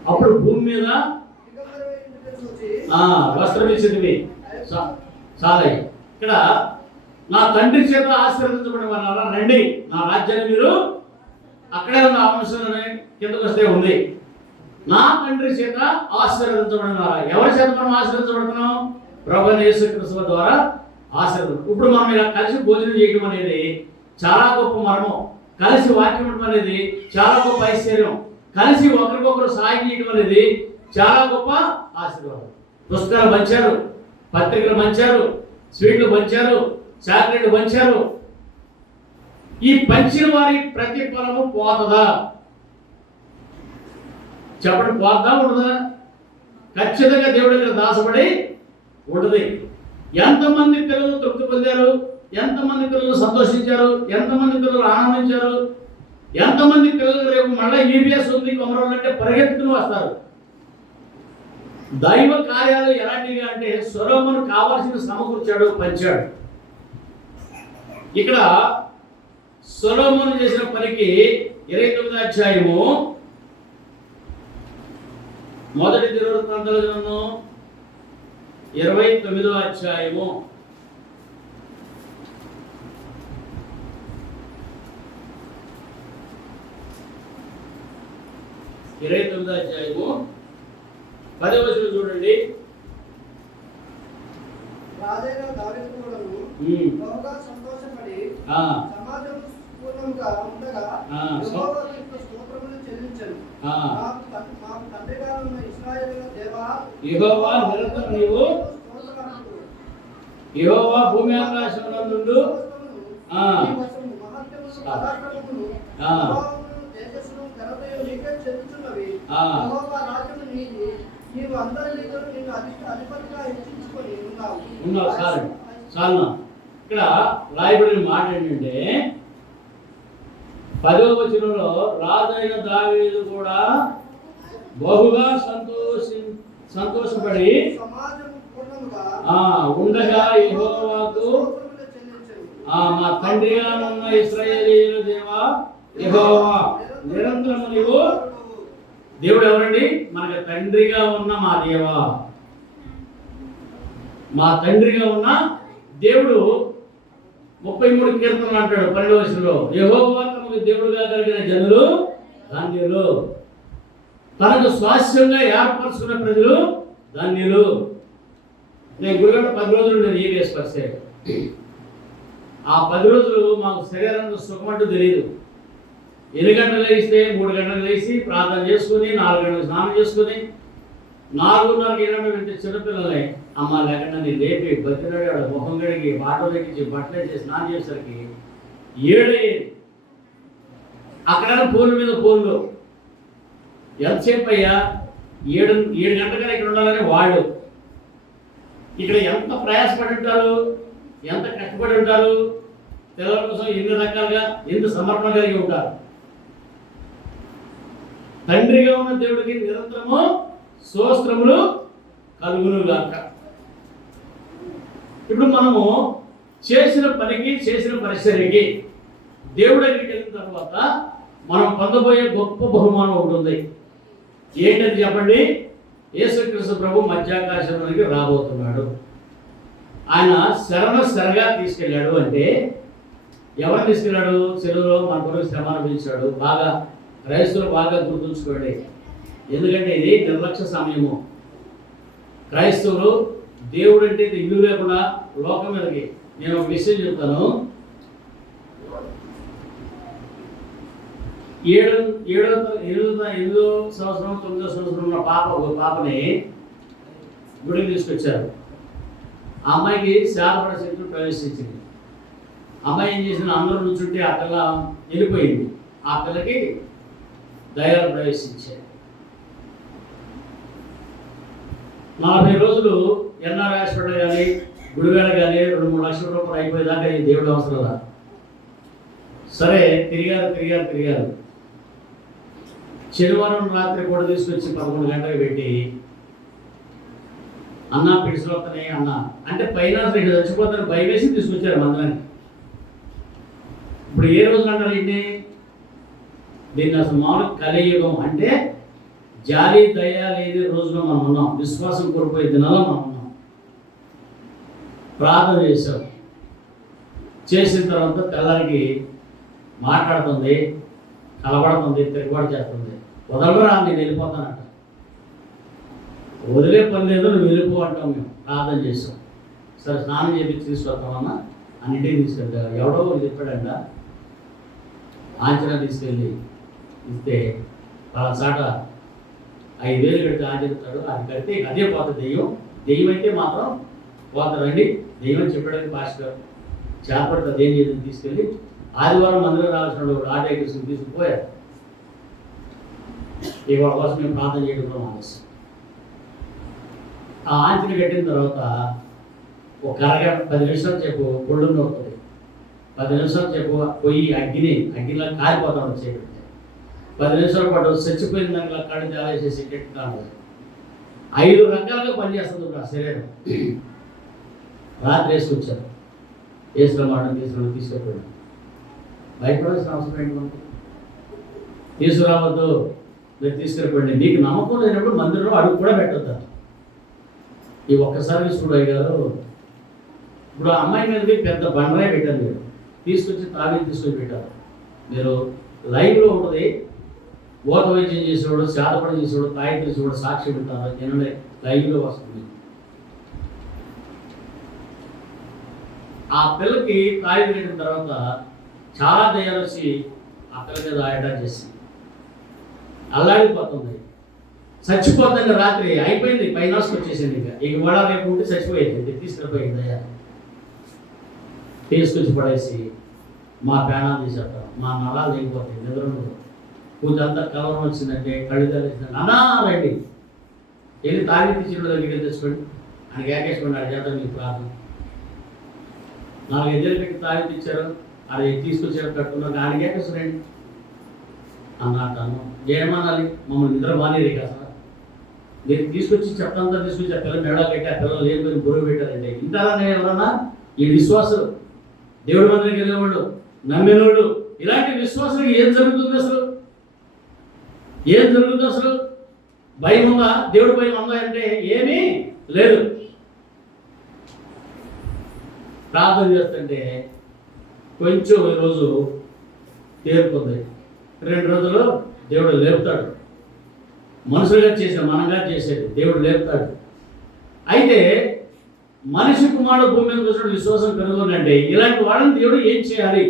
అప్పుడు భూమి మీద వస్త్రం ఇచ్చింది. చాలయ్య. ఇక్కడ నా తండ్రి చేత ఆశీర్వదించబడిన వాళ్ళ రండి, నా రాజ్యాన్ని మీరు, అక్కడే ఉన్న అంశం కిందకు వస్తే ఉంది. నా తండ్రి చేత ఆశీర్వదించబడిన వారా. ఎవరి చేత మనం ఆశీర్వదించబడుతున్నాం? ప్రభువైన యేసుక్రీస్తు ద్వారా ఆశీర్వదం. ఇప్పుడు మనం ఇలా కలిసి భోజనం చేయడం అనేది చాలా గొప్ప మర్మం. కలిసి వాక్యం ఉండడం అనేది చాలా గొప్ప ఐశ్వర్యం. కలిసి ఒకరికొకరు సాయం చేయడం అనేది చాలా గొప్ప ఆశీర్వాదం. పుస్తకాలు పంచారు, పత్రికలు పంచారు, స్వీట్లు పంచారు, చాక్లెట్లు పంచారు. ఈ పంచిన వారి ప్రతిఫలము పోతదా? చెప్పండి, పోద్దా ఉండదా? ఖచ్చితంగా దేవుడి దగ్గర దాసపడి ఉంటుంది. ఎంతమంది పిల్లలు తృప్తి పొందారు, ఎంతమంది పిల్లలు సంతోషించారు, ఎంతమంది పిల్లలు ఆనందించారు, ఎంతమంది పిల్లలు రేపు మళ్ళీ ఈబీఎస్ ఉంది కొమరంలో అంటే పరిగెత్తుకుని వస్తారు. దైవ కార్యాలు ఎలాంటివి అంటే సొలొమోను కావాల్సిన సమకూర్చాడు, పంచాడు. ఇక్కడ సొలొమోను చేసిన పనికి 29వ అధ్యాయము మొదటి దినవృత్తాంతాల గ్రంథం 29వ అధ్యాయము 29వ అధ్యాయము 10వ వచనం చూడండి. రాజైన దావీదు కూడాను బహుగా సంతోషపడి సమాజం పూర్ణంగా ఉండగా యెహోవాకు స్తోత్రములు చెల్లించెను. మాకు తండ్రిగా ఉన్న ఇశ్రాయేలు దేవా, యెహోవా నిరంతరం నీవు, యెహోవా భూమి ఆకాశమునందు ఇక్కడ రాయబడిన మాట ఏంటంటే 10వ వచనంలో రాజైన దావీదు కూడా బహుగా సంతోషపడి సమాజము పూర్ణముగా ఉండగా యెహోవాకు మా తండ్రిగా ఉన్న ఇశ్రాయేలీయుల దేవా యెహోవా నిరంతరము నీవు దేవుడు ఎవరండి? మనకు తండ్రిగా ఉన్న మా దేవా, మా తండ్రిగా ఉన్న దేవుడు. 33 కీర్తనలు అంటాడు 12వ వచనంలో, యెహోవా తమకు దేవుడుగా కలిగిన జనులు ధన్యులు, తనకు స్వాస్థ్యంగా ఏర్పరచుకున్న ప్రజలు ధన్యులు. నేను గుడిగంట 10 రోజులు ఉండేది ఈవేస్ పరిసే. ఆ 10 రోజులు మాకు శరీరంలో సుఖమంటూ తెలియదు. 8 గంటలు లేస్తే 3 గంటలు లేచి ప్రార్థన చేసుకుని 4 గంటలు స్నానం చేసుకుని 4:30 8 వెంటే చిన్నపిల్లలే అమ్మ లేకుండా నేను లేపి బతిలాడాడు, ముఖం కడిగి వాటర్ ఎక్కించి బట్టలు వేసి స్నానం చేసేసరికి 7 అయ్యేది. అక్కడ ఫోన్ల మీద ఫోన్లు ఎంతసేపు అయ్యా 7 గంటలకన్నా ఇక్కడ ఉండాలని వాళ్ళు ఇక్కడ ఎంత ప్రయాసపడి ఉంటారు, ఎంత కష్టపడి ఉంటారు, పిల్లల కోసం ఎన్ని రకాలుగా ఎంత సమర్పణ కలిగి ఉంటారు. తండ్రిగా ఉన్న దేవుడికి నిరంతరము స్తోత్రములు కలుగునుగాక. ఇప్పుడు మనము చేసిన పనికి చేసిన పరిచర్యకి దేవుడి దగ్గరికి వెళ్ళిన తర్వాత మనం పొందబోయే గొప్ప బహుమానం ఉంటుంది. ఏంటని చెప్పండి? యేసుక్రీస్తు ప్రభు మధ్యాకాశంలోనికి రాబోతున్నాడు. ఆయన శరగా తీసుకెళ్ళాడు. అంటే ఎవరు తీసుకెళ్ళాడు? చెరువులో మన కొరకు శ్రమ అనుభవించాడు. బాగా క్రైస్తవులు బాగా గుర్తుంచుకోండి, ఎందుకంటే ఇది నిర్లక్ష్య సమయము. క్రైస్తవులు దేవుడు అంటే ఇల్లు లేకుండా లోకం మీదకి. నేను ఒక విషయం చెప్తాను. 8వ సంవత్సరం 9వ సంవత్సరం ఉన్న పాపని గుడికి తీసుకొచ్చారు. ఆ అమ్మాయికి శారపడ శక్తులు ప్రవేశించింది. అమ్మాయి ఏం చేసింది? అందరూ నుంచుంటే ఆ పిల్ల వెళ్ళిపోయింది. ఆ పిల్లకి దయ్యాలు ప్రవేశించాయి. 40 రోజులు ఎన్ఆర్ హాస్పిటల్ కానీ గుడివేళ కానీ 2-3 లక్షల రూపాయలు అయిపోయేదాకా ఈ దేవుడు అవసరం. సరే తిరిగారు. శనివారం రాత్రి కూడా తీసుకొచ్చి 11 గంటలకు పెట్టి అన్న పిడిసలు వస్తున్నాయి అన్న అంటే పైన ఇక్కడ చచ్చిపోతాను భయం వేసి తీసుకొచ్చారు మందిరానికి. ఇప్పుడు ఏ రోజు అంటారు ఏంటి? దీన్ని అసలు మామూలు కలియుగం అంటే జాలి దయ లేని రోజులో మనం ఉన్నాం. విశ్వాసం కోల్పోయే దినాల్లో మనం ఉన్నాం. ప్రార్థన చేశాం. చేసిన తర్వాత తెల్లారికి మాట్లాడుతుంది, కలబడుతుంది, తిరుగుబాటు చేస్తుంది. వదలరా నేను వెళ్ళిపోతానంట. వదిలే పని లేదు, నువ్వు వెళ్ళిపో అంటాం. మేము ప్రార్థన చేసాం. సరే స్నానం చేపించి తీసుకొస్తామన్నా అన్నింటికి తీసుకెళ్తారు. ఎవడో చెప్పాడంట ఆంచనా తీసుకెళ్ళి ఇస్తే వాళ్ళ చాట 5,000 కడితే ఆచరిస్తాడు. అది కడితే అదే పోతుంది. దెయ్యం అయితే మాత్రం పోతారండి. దెయ్యం చెప్పడానికి పాస్టర్ చేపడుతుంది. అదేం చేసి తీసుకెళ్ళి ఆదివారం మందిరం రావాల్సిన ఆటో ఎక్కించుకుని తీసుకుపోయారు. ఇవాళ కోసం మేము ప్రార్థన చేయడం మానేసి ఆ ఆంచన కట్టిన తర్వాత ఒక అరగంట 10 నిమిషాల సేపు పొళ్ళు నొప్పుతుంది. 10 నిమిషాల సేపు అగ్గిలా కాలిపోతాడు చేయడం. 10 నిమిషాల పాటు చచ్చిపోయిన దానిలో కళ్ళు తేలేసేసి కెట్టుతాను. 5 రకాలుగా పనిచేస్తుంది నా శరీరం. రాత్రి వేసుకొచ్చారు. వేసుకున్నమాట తీసుకుపోయాడు. భయపడాల్సిన అవసరం ఏంటి? తీసుకురావద్దు, మీరు తీసుకెళ్ళిపోండి. నీకు నమ్మకం లేనప్పుడు మందిరంలో అడుగు కూడా పెట్టొద్దు. ఈ ఒక్కసారి చూడయ్య గారు ఇప్పుడు ఆ అమ్మాయి మీదకి పెద్ద బండరాయి పెట్టారు. మీరు తీసుకొచ్చి తీసుకొని పెట్టారు. మీరు లైవ్లో ఉంటుంది. ఓత వైద్యం చేసేవాడు, శాతపడి చేసేవాడు, తాయి తీసేవాడు సాక్షి పెట్టారు. జనమే లైవ్లో వస్తుంది. ఆ పిల్లకి తాయి పెట్టిన తర్వాత చాలా దయ్యాలు వచ్చి ఆ పిల్ల మీద అటాక్ చేసి అల్లాడిపోతుంది. చచ్చిపోతుంది. రాత్రి అయిపోయింది. పైనాస్కి వచ్చేసింది. ఇక కూడా రేపు ఉంటే చచ్చిపోయింది. తీసుకెళ్ళిపోయింది దయ్యా. తీసుకొచ్చి పడేసి మా ప్రాణాలు తీసేస్తాం. మా నరాలు దిగిపోతాయి. నిద్ర పూజంతా కలవరం వచ్చిందంటే కళ్ళు తెలిసిందంటే అన్నా రండి వెళ్ళి తాగి తీసిన దగ్గరికి తెచ్చుకోండి అని ఏకేసుకోండి. అది చేద్దాం మీకు ప్రార్థన. 4 ఎద్దులు పెట్టి తాగి తెచ్చారు. అది తీసుకొచ్చారు కట్టుకున్నారు. ఆయనకి ఏకేసి రండి అన్నట్టాను ఏమనాలి? మమ్మల్ని నిద్ర మానేది కదా మీరు తీసుకొచ్చి చెప్తాంతా తీసుకొచ్చి ఆ పిల్లలు మెడ కట్టి ఆ పిల్లలు లేని మీరు బురువు పెట్టారంటే ఇంటారా? నేను ఎవరన్నా ఈ విశ్వాసులు దేవుడి మందిరికి వెళ్ళేవాళ్ళు నమ్మినోళ్ళు ఇలాంటి విశ్వాసులకు ఏం జరుగుతుంది అసలు? ఏం జరుగుతుంది అసలు? భయం ఉందా? దేవుడి భయం ఉందా అంటే ఏమీ లేదు. ప్రార్థన చేస్తుంటే కొంచెం ఈరోజు తేరుకుంది, 2 రోజులు దేవుడు లేపుతాడు. మనుషులుగా చేసే మనంగా చేసేది దేవుడు లేపుతాడు. అయితే మనిషి కుమారుడు భూమి మీద కూర్చొని విశ్వాసం కనుగొనంటే ఇలాంటి వాళ్ళని దేవుడు ఏం చేయాలి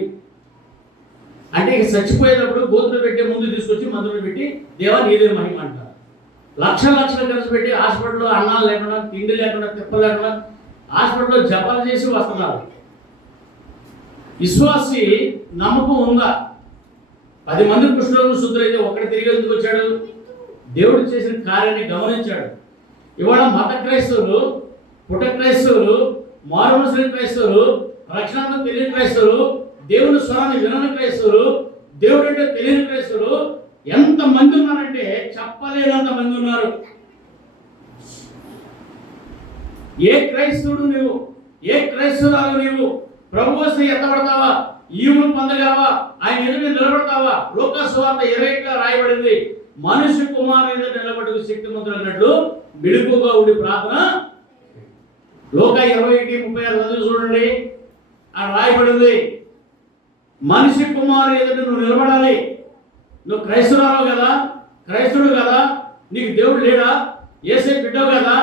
అంటే చచ్చిపోయేటప్పుడు గోతులు పెట్టే ముందు తీసుకొచ్చి మందులు పెట్టి దేవా నీదే మహిమ అంటారు. లక్షలు ఖర్చు పెట్టి హాస్పిటల్లో అన్నాలు లేకుండా తిండి లేకుండా తిప్ప లేకుండా హాస్పిటల్లో జపాలు చేసి వస్తున్నారు. విశ్వాసి నమ్మకం ఉందా? 10 మంది కుష్ఠరోగులు శుద్ధులైతే ఒక్కడి తిరిగి ఎందుకు వచ్చాడు? దేవుడు చేసిన కార్యాన్ని గమనించాడు. ఇవాళ మత క్రైస్తవులు, పుట్ట క్రైస్తవులు, మారుమూసిన క్రైస్తవులు, రక్షణ తెలియని క్రైస్తవులు, దేవుని స్వరాన్ని వినని క్రైస్తవులు, దేవుడు అంటే తెలియని క్రైస్తవులు ఎంతమంది ఉన్నారంటే చెప్పలేనంత మంది ఉన్నారు. ఏ క్రైస్తవుడు నీవు, ఏ క్రైస్తవురాలు నీవు ప్రభు వస్తే ఎత్తబడతావా? ఈవును పొందగలవా? ఆయన ఎదురు నిలబడతావా? లోకాసు వార్త 21 రాయబడింది, మనుష్య కుమారుని ఎదుట నిలబడుటకు శక్తిమంతుడు అన్నట్లు మెలకువగా ఉండి ప్రార్థన. లోక 21:36 చూడండి, ఆ రాయబడింది మనిషి కుమారుని ఎదుట నువ్వు నిలబడాలి. నువ్వు క్రైస్తవురావు కదా, క్రైస్తవుడు కదా, నీకు దేవుడు లేడా? యేసే బిడ్డవు కదా,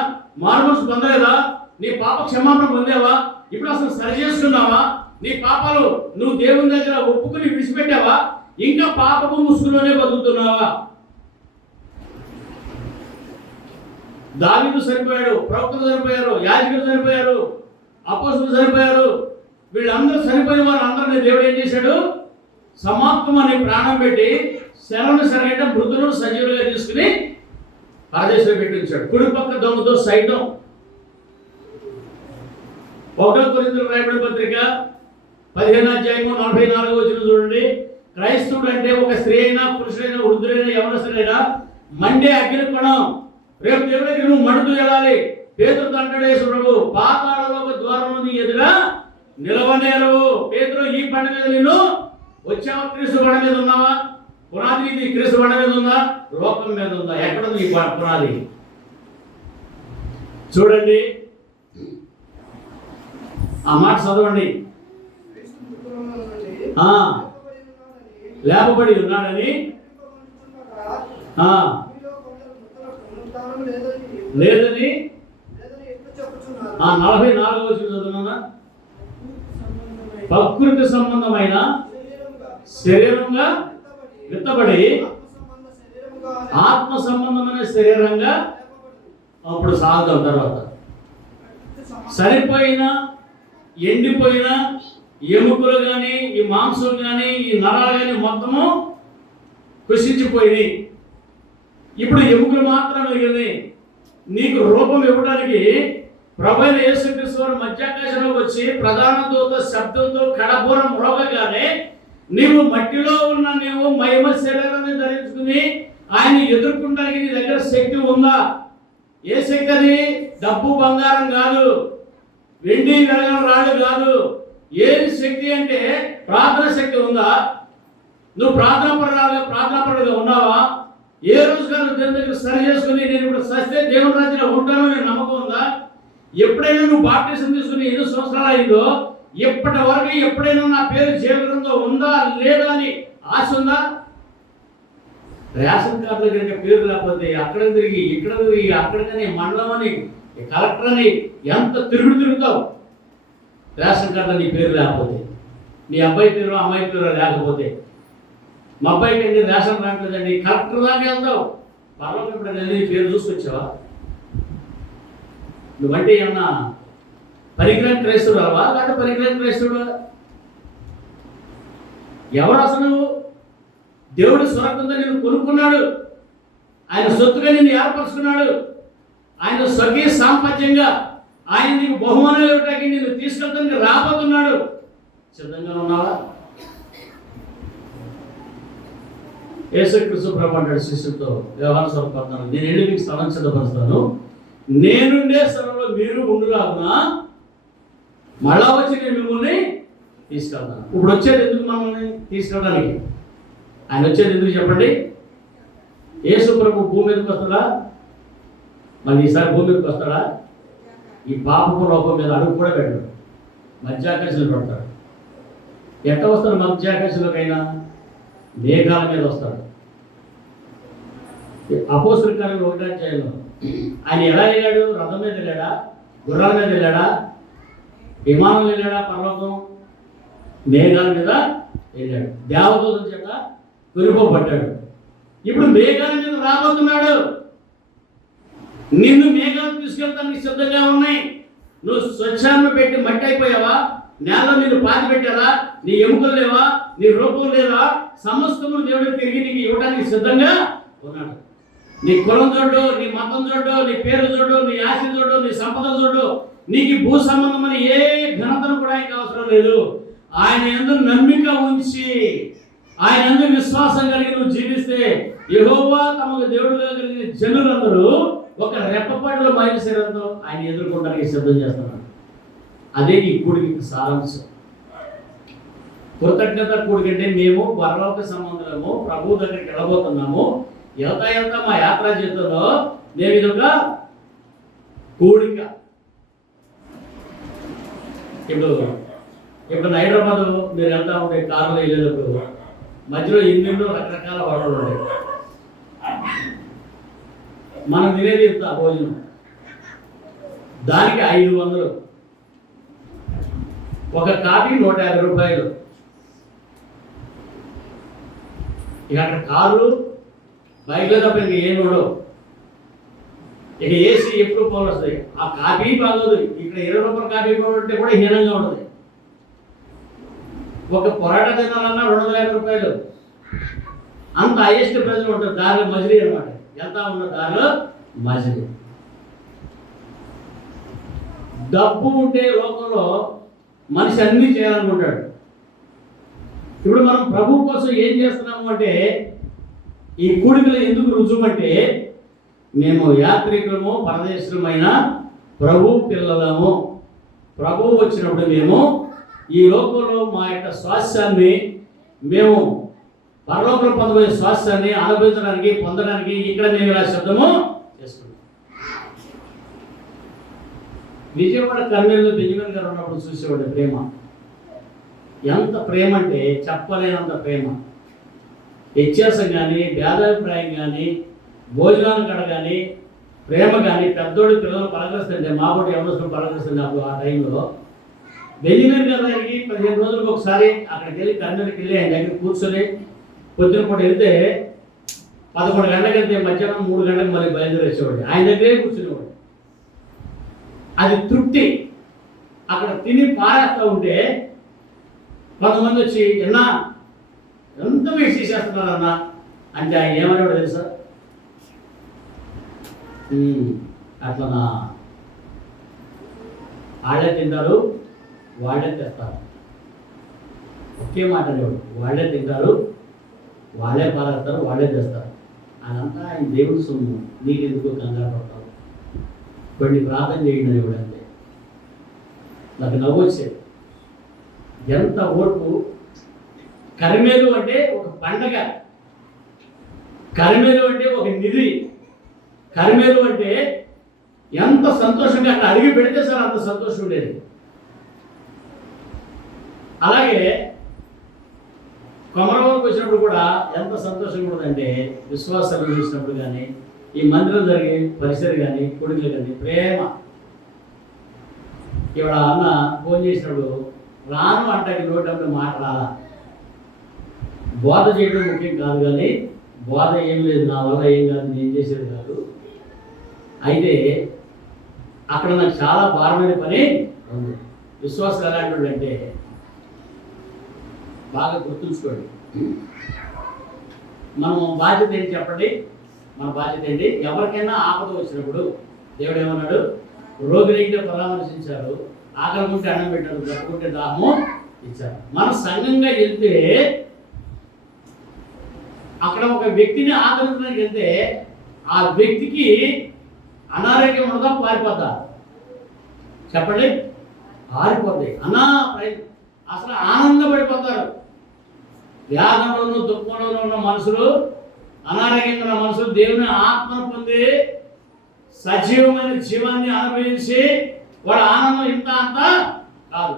మారుమనసు పొందలేదా? నీ పాప క్షమాపణ పొందావా? ఇప్పుడు అసలు సరి చేసుకున్నావా? నీ పాపాలు నువ్వు దేవుని దగ్గర ఒప్పుకుని విడిచిపెట్టావా? ఇంకా పాపపు ముసుగులోనే బతుకుతున్నావా? దావీదు చనిపోయాడు, ప్రవక్తలు చనిపోయారు, యాజకులు చనిపోయారు, అపోస్తలులు చనిపోయారు. వీళ్ళందరూ చనిపోయిన వారు అందరినీ దేవుడు ఏం చేశాడు? సమాప్తం అని ప్రాణం పెట్టి శరణు సరైన మృతులను సజీవులుగా తీసుకుని పరదేశంలో పెట్టించాడు. కుడి పక్క దొంగతో సైతం. 1 కొరింథీయులకు రాయబడిన పత్రిక 15:44 చూడండి, క్రైస్తవుడు అంటే ఒక స్త్రీ అయినా పురుషుడైనా వృద్ధుడైనా యవనస్తుడైనా మండే అగ్ని కొనం. రేపు దేవుడి దగ్గర నువ్వు మండుతూ వెళ్ళాలి. పేతురుతో అంటాడు యేసు ప్రభు, పాతాళలోక ద్వారం నీ ఎదురా నిలవనేరు. పేతురు, ఈ బండ మీద నేను వచ్చావా? క్రీస్తు బండ మీద ఉన్నావా? పునాది ఇది క్రీస్తు బండ మీద ఉందా? లోకం మీద ఉందా? ఎక్కడ ఉంది ఈ పునాది? చూడండి, ఆ మాట చదవండి. లేపబడి ఉన్నాడని లేదని 44 చదువుతున్నా. ప్రకృతి సంబంధమైన శరీరంగా విత్తబడి ఆత్మ సంబంధమైన శరీరంగా అప్పుడు సాగుతాం. తర్వాత సరిపోయిన ఎండిపోయిన ఎముకలు కానీ ఈ మాంసం కానీ ఈ నరాలు కానీ మొత్తము కృషించిపోయినాయి. ఇప్పుడు ఎముకలు మాత్రం మిగిలినాయి. నీకు రూపం ఇవ్వడానికి ప్రభువైన యేసుక్రీస్తు వారు మధ్యాకాశంలోకి వచ్చి ప్రధాన దూత శబ్దంతో కడబూరం మ్రోగగానే నీవు మట్టిలో ఉన్న నీవు మహిమ శరీరాన్ని ధరించుకుని ఆయన ఎదుర్కొనడానికి నీ దగ్గర శక్తి ఉందా? ఏ శక్తి అది? డబ్బు బంగారం కాదు, వెండి వెలగల రాళ్ళు కాదు. ఏది శక్తి అంటే ప్రార్థన శక్తి ఉందా? నువ్వు ప్రార్థనాపరుడుగా ఉన్నావా? ఏ రోజు కాదు దేవుని దగ్గర సరి చేసుకుని నేను ఇప్పుడు సస్తే దేవుని రాజ్యంలో ఉంటానని నమ్మకం ఉందా? ఎప్పుడైనా నువ్వు బాప్టిజం తీసుకుని 8 సంవత్సరాలు అయిందో ఇప్పటి వరకు ఎప్పుడైనా నా పేరు జీవగ్రంథంలో ఉందా లేదా అని ఆశ ఉందా? రేషన్ కార్డు దగ్గర పేరు లేకపోతే అక్కడ తిరిగి ఇక్కడ తిరిగి అక్కడికని మండలం అని కలెక్టర్ అని ఎంత తిరుగుతావు. రేషన్ కార్డులో నీ పేరు లేకపోతే, నీ అబ్బాయి పేరు అమ్మాయి పేరు లేకపోతే, మా అబ్బాయికి అండి రేషన్ రావట్లేదండి, కలెక్టర్ దాకా వెళ్తావు. పర్వాలేదు, ఇప్పుడు నీ పేరు చూసుకొచ్చావా? నువ్వంటే ఏమన్నా పరిగ్రహం క్రైస్తవుడు అవా లేకపోతే పరిగ్రహం క్రైస్తవుడు? ఎవరు అసలు? దేవుడు స్వర్గంతో నిన్ను కొనుక్కున్నాడు, ఆయన సొత్తుగా నిన్ను ఏర్పరచుకున్నాడు, ఆయన స్వర్గీయ సాంపత్యంగా ఆయన నీకు బహుమానం ఇవ్వడానికి నిన్ను తీసుకెళ్తానికి రాబోతున్నాడు. సిద్ధంగా ఉన్నావా? యేసుక్రీస్తు ప్రభు అంటాడు శిష్యులతో, యోహాను సువార్త 14, నేను వెళ్ళి మీకు స్థలం సిద్ధపరుస్తాను, నేనుండే స్థలంలో మీరు ఉండులాగున మళ్ళా వచ్చి నేను మిమ్మల్ని తీసుకెళ్తాను. ఇప్పుడు వచ్చేది ఎందుకు మమ్మల్ని తీసుకెళ్ళడానికి? ఆయన వచ్చేది ఎందుకు చెప్పండి? యేసు ప్రభు భూమి మీదకి వస్తాడా? మళ్ళీ ఈసారి భూమి మీదకి వస్తాడా? ఈ పాపపు లోపం మీద అడుగు కూడా పెట్టడు, మధ్యాకాశంలో పడతాడు. ఎట్లా వస్తాడు మధ్యాకాశంలోకైనా? మేఘాల మీద వస్తాడు. అపోస్తలుల కార్యాలు 1వ అధ్యాయంలో ఆయన ఎలా వెళ్ళాడు? రథం మీద వెళ్ళాడా? గుర్రాల మీద వెళ్ళాడా? విమానం వెళ్ళాడా? పర్వతం మేఘాల మీద వెళ్ళాడు. దేవదూతల చేత కొనుక్కోబడ్డాడు. ఇప్పుడు మేఘాల మీద రాబోతున్నాడు. నిన్ను మేఘాలు తీసుకెళ్తానికి సిద్ధంగా ఉన్నాయి. నువ్వు స్వచ్ఛాన్ని పెట్టి మట్టి అయిపోయావా? నేల నిన్ను పాతి పెట్టారా? నీ ఎముకలు లేవా? నీ రూపం లేదా? సమస్తము దేవుడు తిరిగి నీకు ఇవ్వడానికి సిద్ధంగా ఉన్నాడు. నీ కులం చూడు, నీ మతం చూడు, నీ పేరు చూడు, నీ ఆశ చూడు, నీ సంపద చూడు, నీకు భూ సంబంధమని ఏ ఘనతను కూడా ఆయనకు అవసరం లేదు. ఆయన యందు నమ్మిక ఉంచి, ఆయన యందు విశ్వాసం కలిగి నువ్వు జీవిస్తే, యెహోవా తమకు దేవుడుగా కలిగిన జనులందరూ ఒక రెప్పపాటులో మైలుశరీరంతో ఆయన ఎదుర్కొనడానికి సిద్ధం చేస్తున్నాడు. అదే ఈ కూడికి సారాంశం. కృతజ్ఞత కూడికంటే మేము పరలోక సంబంధులము, ప్రభువు దగ్గరికి వెళ్ళబోతున్నాము. వెళ్తా మా యాత్రా జీవితంలో మేము ఇదొక కూడిక. ఇప్పుడు హైదరాబాద్ మీరు వెళ్తా ఉంటే కారులో వెళ్ళేటప్పుడు మధ్యలో ఎన్నెన్నో రకరకాల హోటళ్ళు ఉంటాయి. మనం తినేది ఇంత భోజనం, దానికి 500. ఒక కాఫీ 150 రూపాయలు. ఇక అక్కడ కార్లు బైక్లో తప్ప ఇంక ఏం ఉండవు. ఇక ఏసీ ఎప్పుడు పనులు వస్తాయి. ఆ కాఫీ బాగోదు. ఇక్కడ 20 రూపాయల కాఫీ పౌడర్ కూడా హీనంగా ఉంటుంది. ఒక పొరాటా తినాలన్నా 250 రూపాయలు. అంత హైయెస్ట్ ప్రైజ్లో ఉంటుంది. దారిలో మజిలీ అనమాట. ఎంత ఉన్న దారిలో మజిలీ. డబ్బు ఉంటే లోకంలో మనిషి అన్నీ చేయాలనుకుంటాడు. ఇప్పుడు మనం ప్రభు కోసం ఏం చేస్తున్నాము అంటే, ఈ కూడికలు ఎందుకు రుజువు అంటే, మేము యాత్రికులము, పరదేశులమైన ప్రభు పిల్లలము. ప్రభువు వచ్చినప్పుడు మేము ఈ లోకంలో మా యొక్క స్వాస్థ్యాన్ని, మేము పరలోకంలో పొందబోయే స్వాస్థ్యాన్ని అనుభవించడానికి, పొందడానికి ఇక్కడ మేము ఇలా శబ్దము చేసుకుంటాం. విజయవాడ కర్నూలులో బెంజమిన్ గారు ఉన్నప్పుడు చూసేవాడు ప్రేమ. ఎంత ప్రేమ అంటే చెప్పలేనంత ప్రేమ. వ్యత్యాసం కానీ, భేదాభిప్రాయం కానీ, భోజనాలు కడ కానీ, ప్రేమ కానీ, పెద్దోడు పిల్లలు పలకరిస్తుంటే, మా కూడా ఎవరు పలకరిస్తుంది అప్పుడు ఆ టైంలో. బెంజమిన్ గారి దగ్గరికి 15 రోజులకు ఒకసారి అక్కడికి వెళ్ళి కర్నూలుకి వెళ్ళి ఆయన దగ్గర కూర్చొని పొద్దున పూట వెళ్తే 11 గంటలకు వెళ్తే మధ్యాహ్నం 3 గంటలకు మళ్ళీ బయలుదేరి వచ్చేవాడు. ఆయన దగ్గరే కూర్చునేవాడు. అది తృప్తి. అక్కడ తిని పారేస్తూ ఉంటే కొంతమంది వచ్చి, ఎన్నా ఎంత వేసి చేసేస్తున్నారన్నా అంటే ఆయన ఏమనేవాడు తెలుసా? అట్లనా, వాళ్ళే తింటారు, వాళ్ళే తెస్తారు. ఒకే మాట అనేవాడు. వాళ్ళే తింటారు, వాళ్ళే పారేస్తారు, వాళ్ళే తెస్తారు. అదంతా ఆయన దేవుడి సొమ్ము. నీకు ఎందుకు కంగారు పడతావు? కొన్ని ప్రార్థన చేయండి అనేవాడు. అంతే. నాకు నవ్వు వచ్చేది. ఎంత ఓర్పు. కరిమేలు అంటే ఒక పండగ, కరిమేలు అంటే ఒక నిధి, కరిమేలు అంటే ఎంత సంతోషంగా అక్కడ అడిగి పెడితే సార్ అంత సంతోషం ఉండేది. అలాగే కొమరవరకు వచ్చినప్పుడు కూడా ఎంత సంతోషంగా ఉండదంటే, విశ్వాసాలు చూసినప్పుడు కానీ, ఈ మందిరం జరిగే పరిసర కానీ, కొడుకులు కానీ ప్రేమ. ఇవాళ అన్న ఫోన్ చేసినప్పుడు రాను అంటే నోటంటే మాట రాలా. బోధ చేయడం ముఖ్యం కాదు, కానీ బోధ ఏం లేదు, నా వల్ల ఏం కాదు, నేను చేసేది కాదు. అయితే అక్కడ నాకు చాలా భారమైన పని ఉంది. విశ్వాసం ఎలాంటి అంటే బాగా గుర్తుంచుకోండి. మనం బాధ్యత ఏంటి చెప్పండి? మన బాధ్యత ఏంటి? ఎవరికైనా ఆపద వచ్చినప్పుడు దేవుడు ఏమన్నాడు? రోగినైతే పరామర్శించారు, ఆకలి ఉంటే అన్నం పెట్టారు, దప్పుకుంటే దాహము ఇచ్చారు. మన సంఘంగా వెళ్తే అక్కడ ఒక వ్యక్తిని ఆదరించడానికి వెళ్తే ఆ వ్యక్తికి అనారోగ్యం ఉండదా, పారిపోతా? చెప్పండి. పారిపోతాయి. అసలు ఆనందపడిపోతారు. వ్యాధంలోనూ దుఃఖంలోనూ ఉన్న మనుషులు, అనారోగ్యంగా ఉన్న మనుషులు దేవుని ఆత్మను పొంది సజీవమైన జీవాన్ని అనుభవించి వాళ్ళ ఆనందం ఇంత అంత కాదు.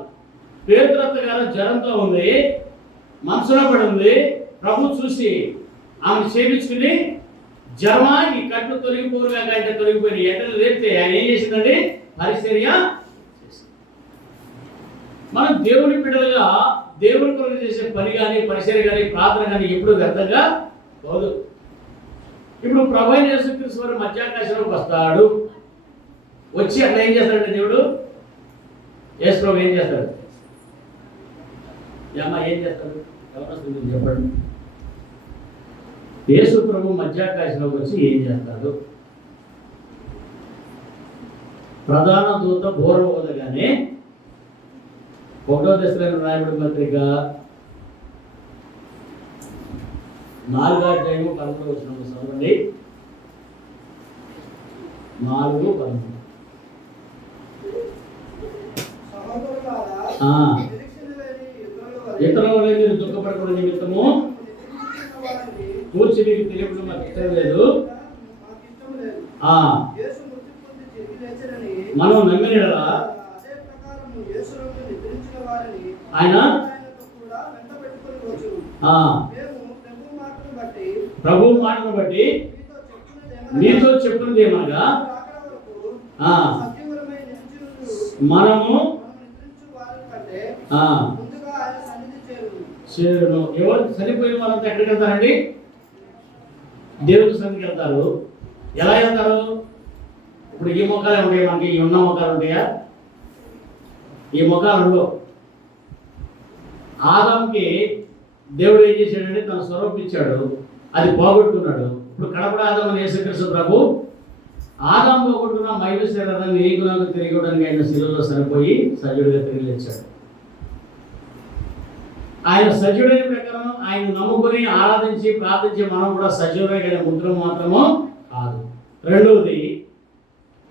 పేతురత్త గారు జ్వరంతో ఉంది, మనసులో పడి ఉంది. ప్రభు చూసి ఆమెను చేపించుకుని జ్వరమా ఈ కట్లు తొలగిపోరుగా కంటే తొలగిపోయి ఎట్టలు లేపితే ఆయన ఏం చేసిందండి? పరిచర్య చేసింది. మనం దేవుని బిడ్డలుగా దేవుని కొరకు చేసే పని కానీ పరిచర్య కానీ ప్రార్థన కానీ ఎప్పుడు వ్యర్థంగా పోదు. ఇప్పుడు ప్రభు అయిన యేసుక్రీస్తు వారు మధ్యాకాశంలోకి వస్తాడు. వచ్చి అట్లా ఏం చేస్తాడంటే దేవుడు, యేసు ప్రభు ఏం చేస్తాడు? అమ్మ ఏం చేస్తాడు? ఎవరు చెప్పండి. యేసు ప్రభు మధ్యాకాశంలోకి వచ్చి ఏం చేస్తాడు? ప్రధాన దూత బోర ఊదగానే 1వ దశలోని రాయబడిన పత్రిక 4వ అధ్యాయము 11వ వచనం చదవండి. 4:11. ఇతరుల వల్ల మీరు దుఃఖపడకూడదు నిమిత్తము కూర్చి మీకు తెలియకుండా మాకు ఇష్టం లేదు. మనం నమ్మినలా ఆయన ప్రభు మాటను బట్టి మీతో చెప్పున్నది ఏమనగా మనము ఎవరు చనిపోయిన వాళ్ళంతా ఎక్కడికి వెళ్తారండి? దేవుని సన్నిధికి వెళ్తారు. ఎలా వెళ్తారు? ఇప్పుడు ఈ మొక్కలే ఉంటాయి, మనకి ఈ ఉన్న మొక్కలు ఉంటాయా? ఈ మొక్కలు ఆదాంకి దేవుడు ఏం చేశాడంటే తన స్వరూపం ఇచ్చాడు, అది పోగొట్టుకున్నాడు. ఇప్పుడు కడపడ ఆదాం యేసుక్రీస్తు ప్రభు ఆదాం పోగొట్టుకున్న మహిళ శరీరాన్ని నీకు నాకు తిరిగడానికి ఆయన శిలువలో సరిపోయి సజీవుడిగా తిరిగి లేచాడు. ఆయన సజీవుడైన ప్రకారం ఆయన నమ్ముకుని ఆరాధించి ప్రార్థించి మనం కూడా సజీవుడైన ముద్ర మాత్రము కాదు. రెండవది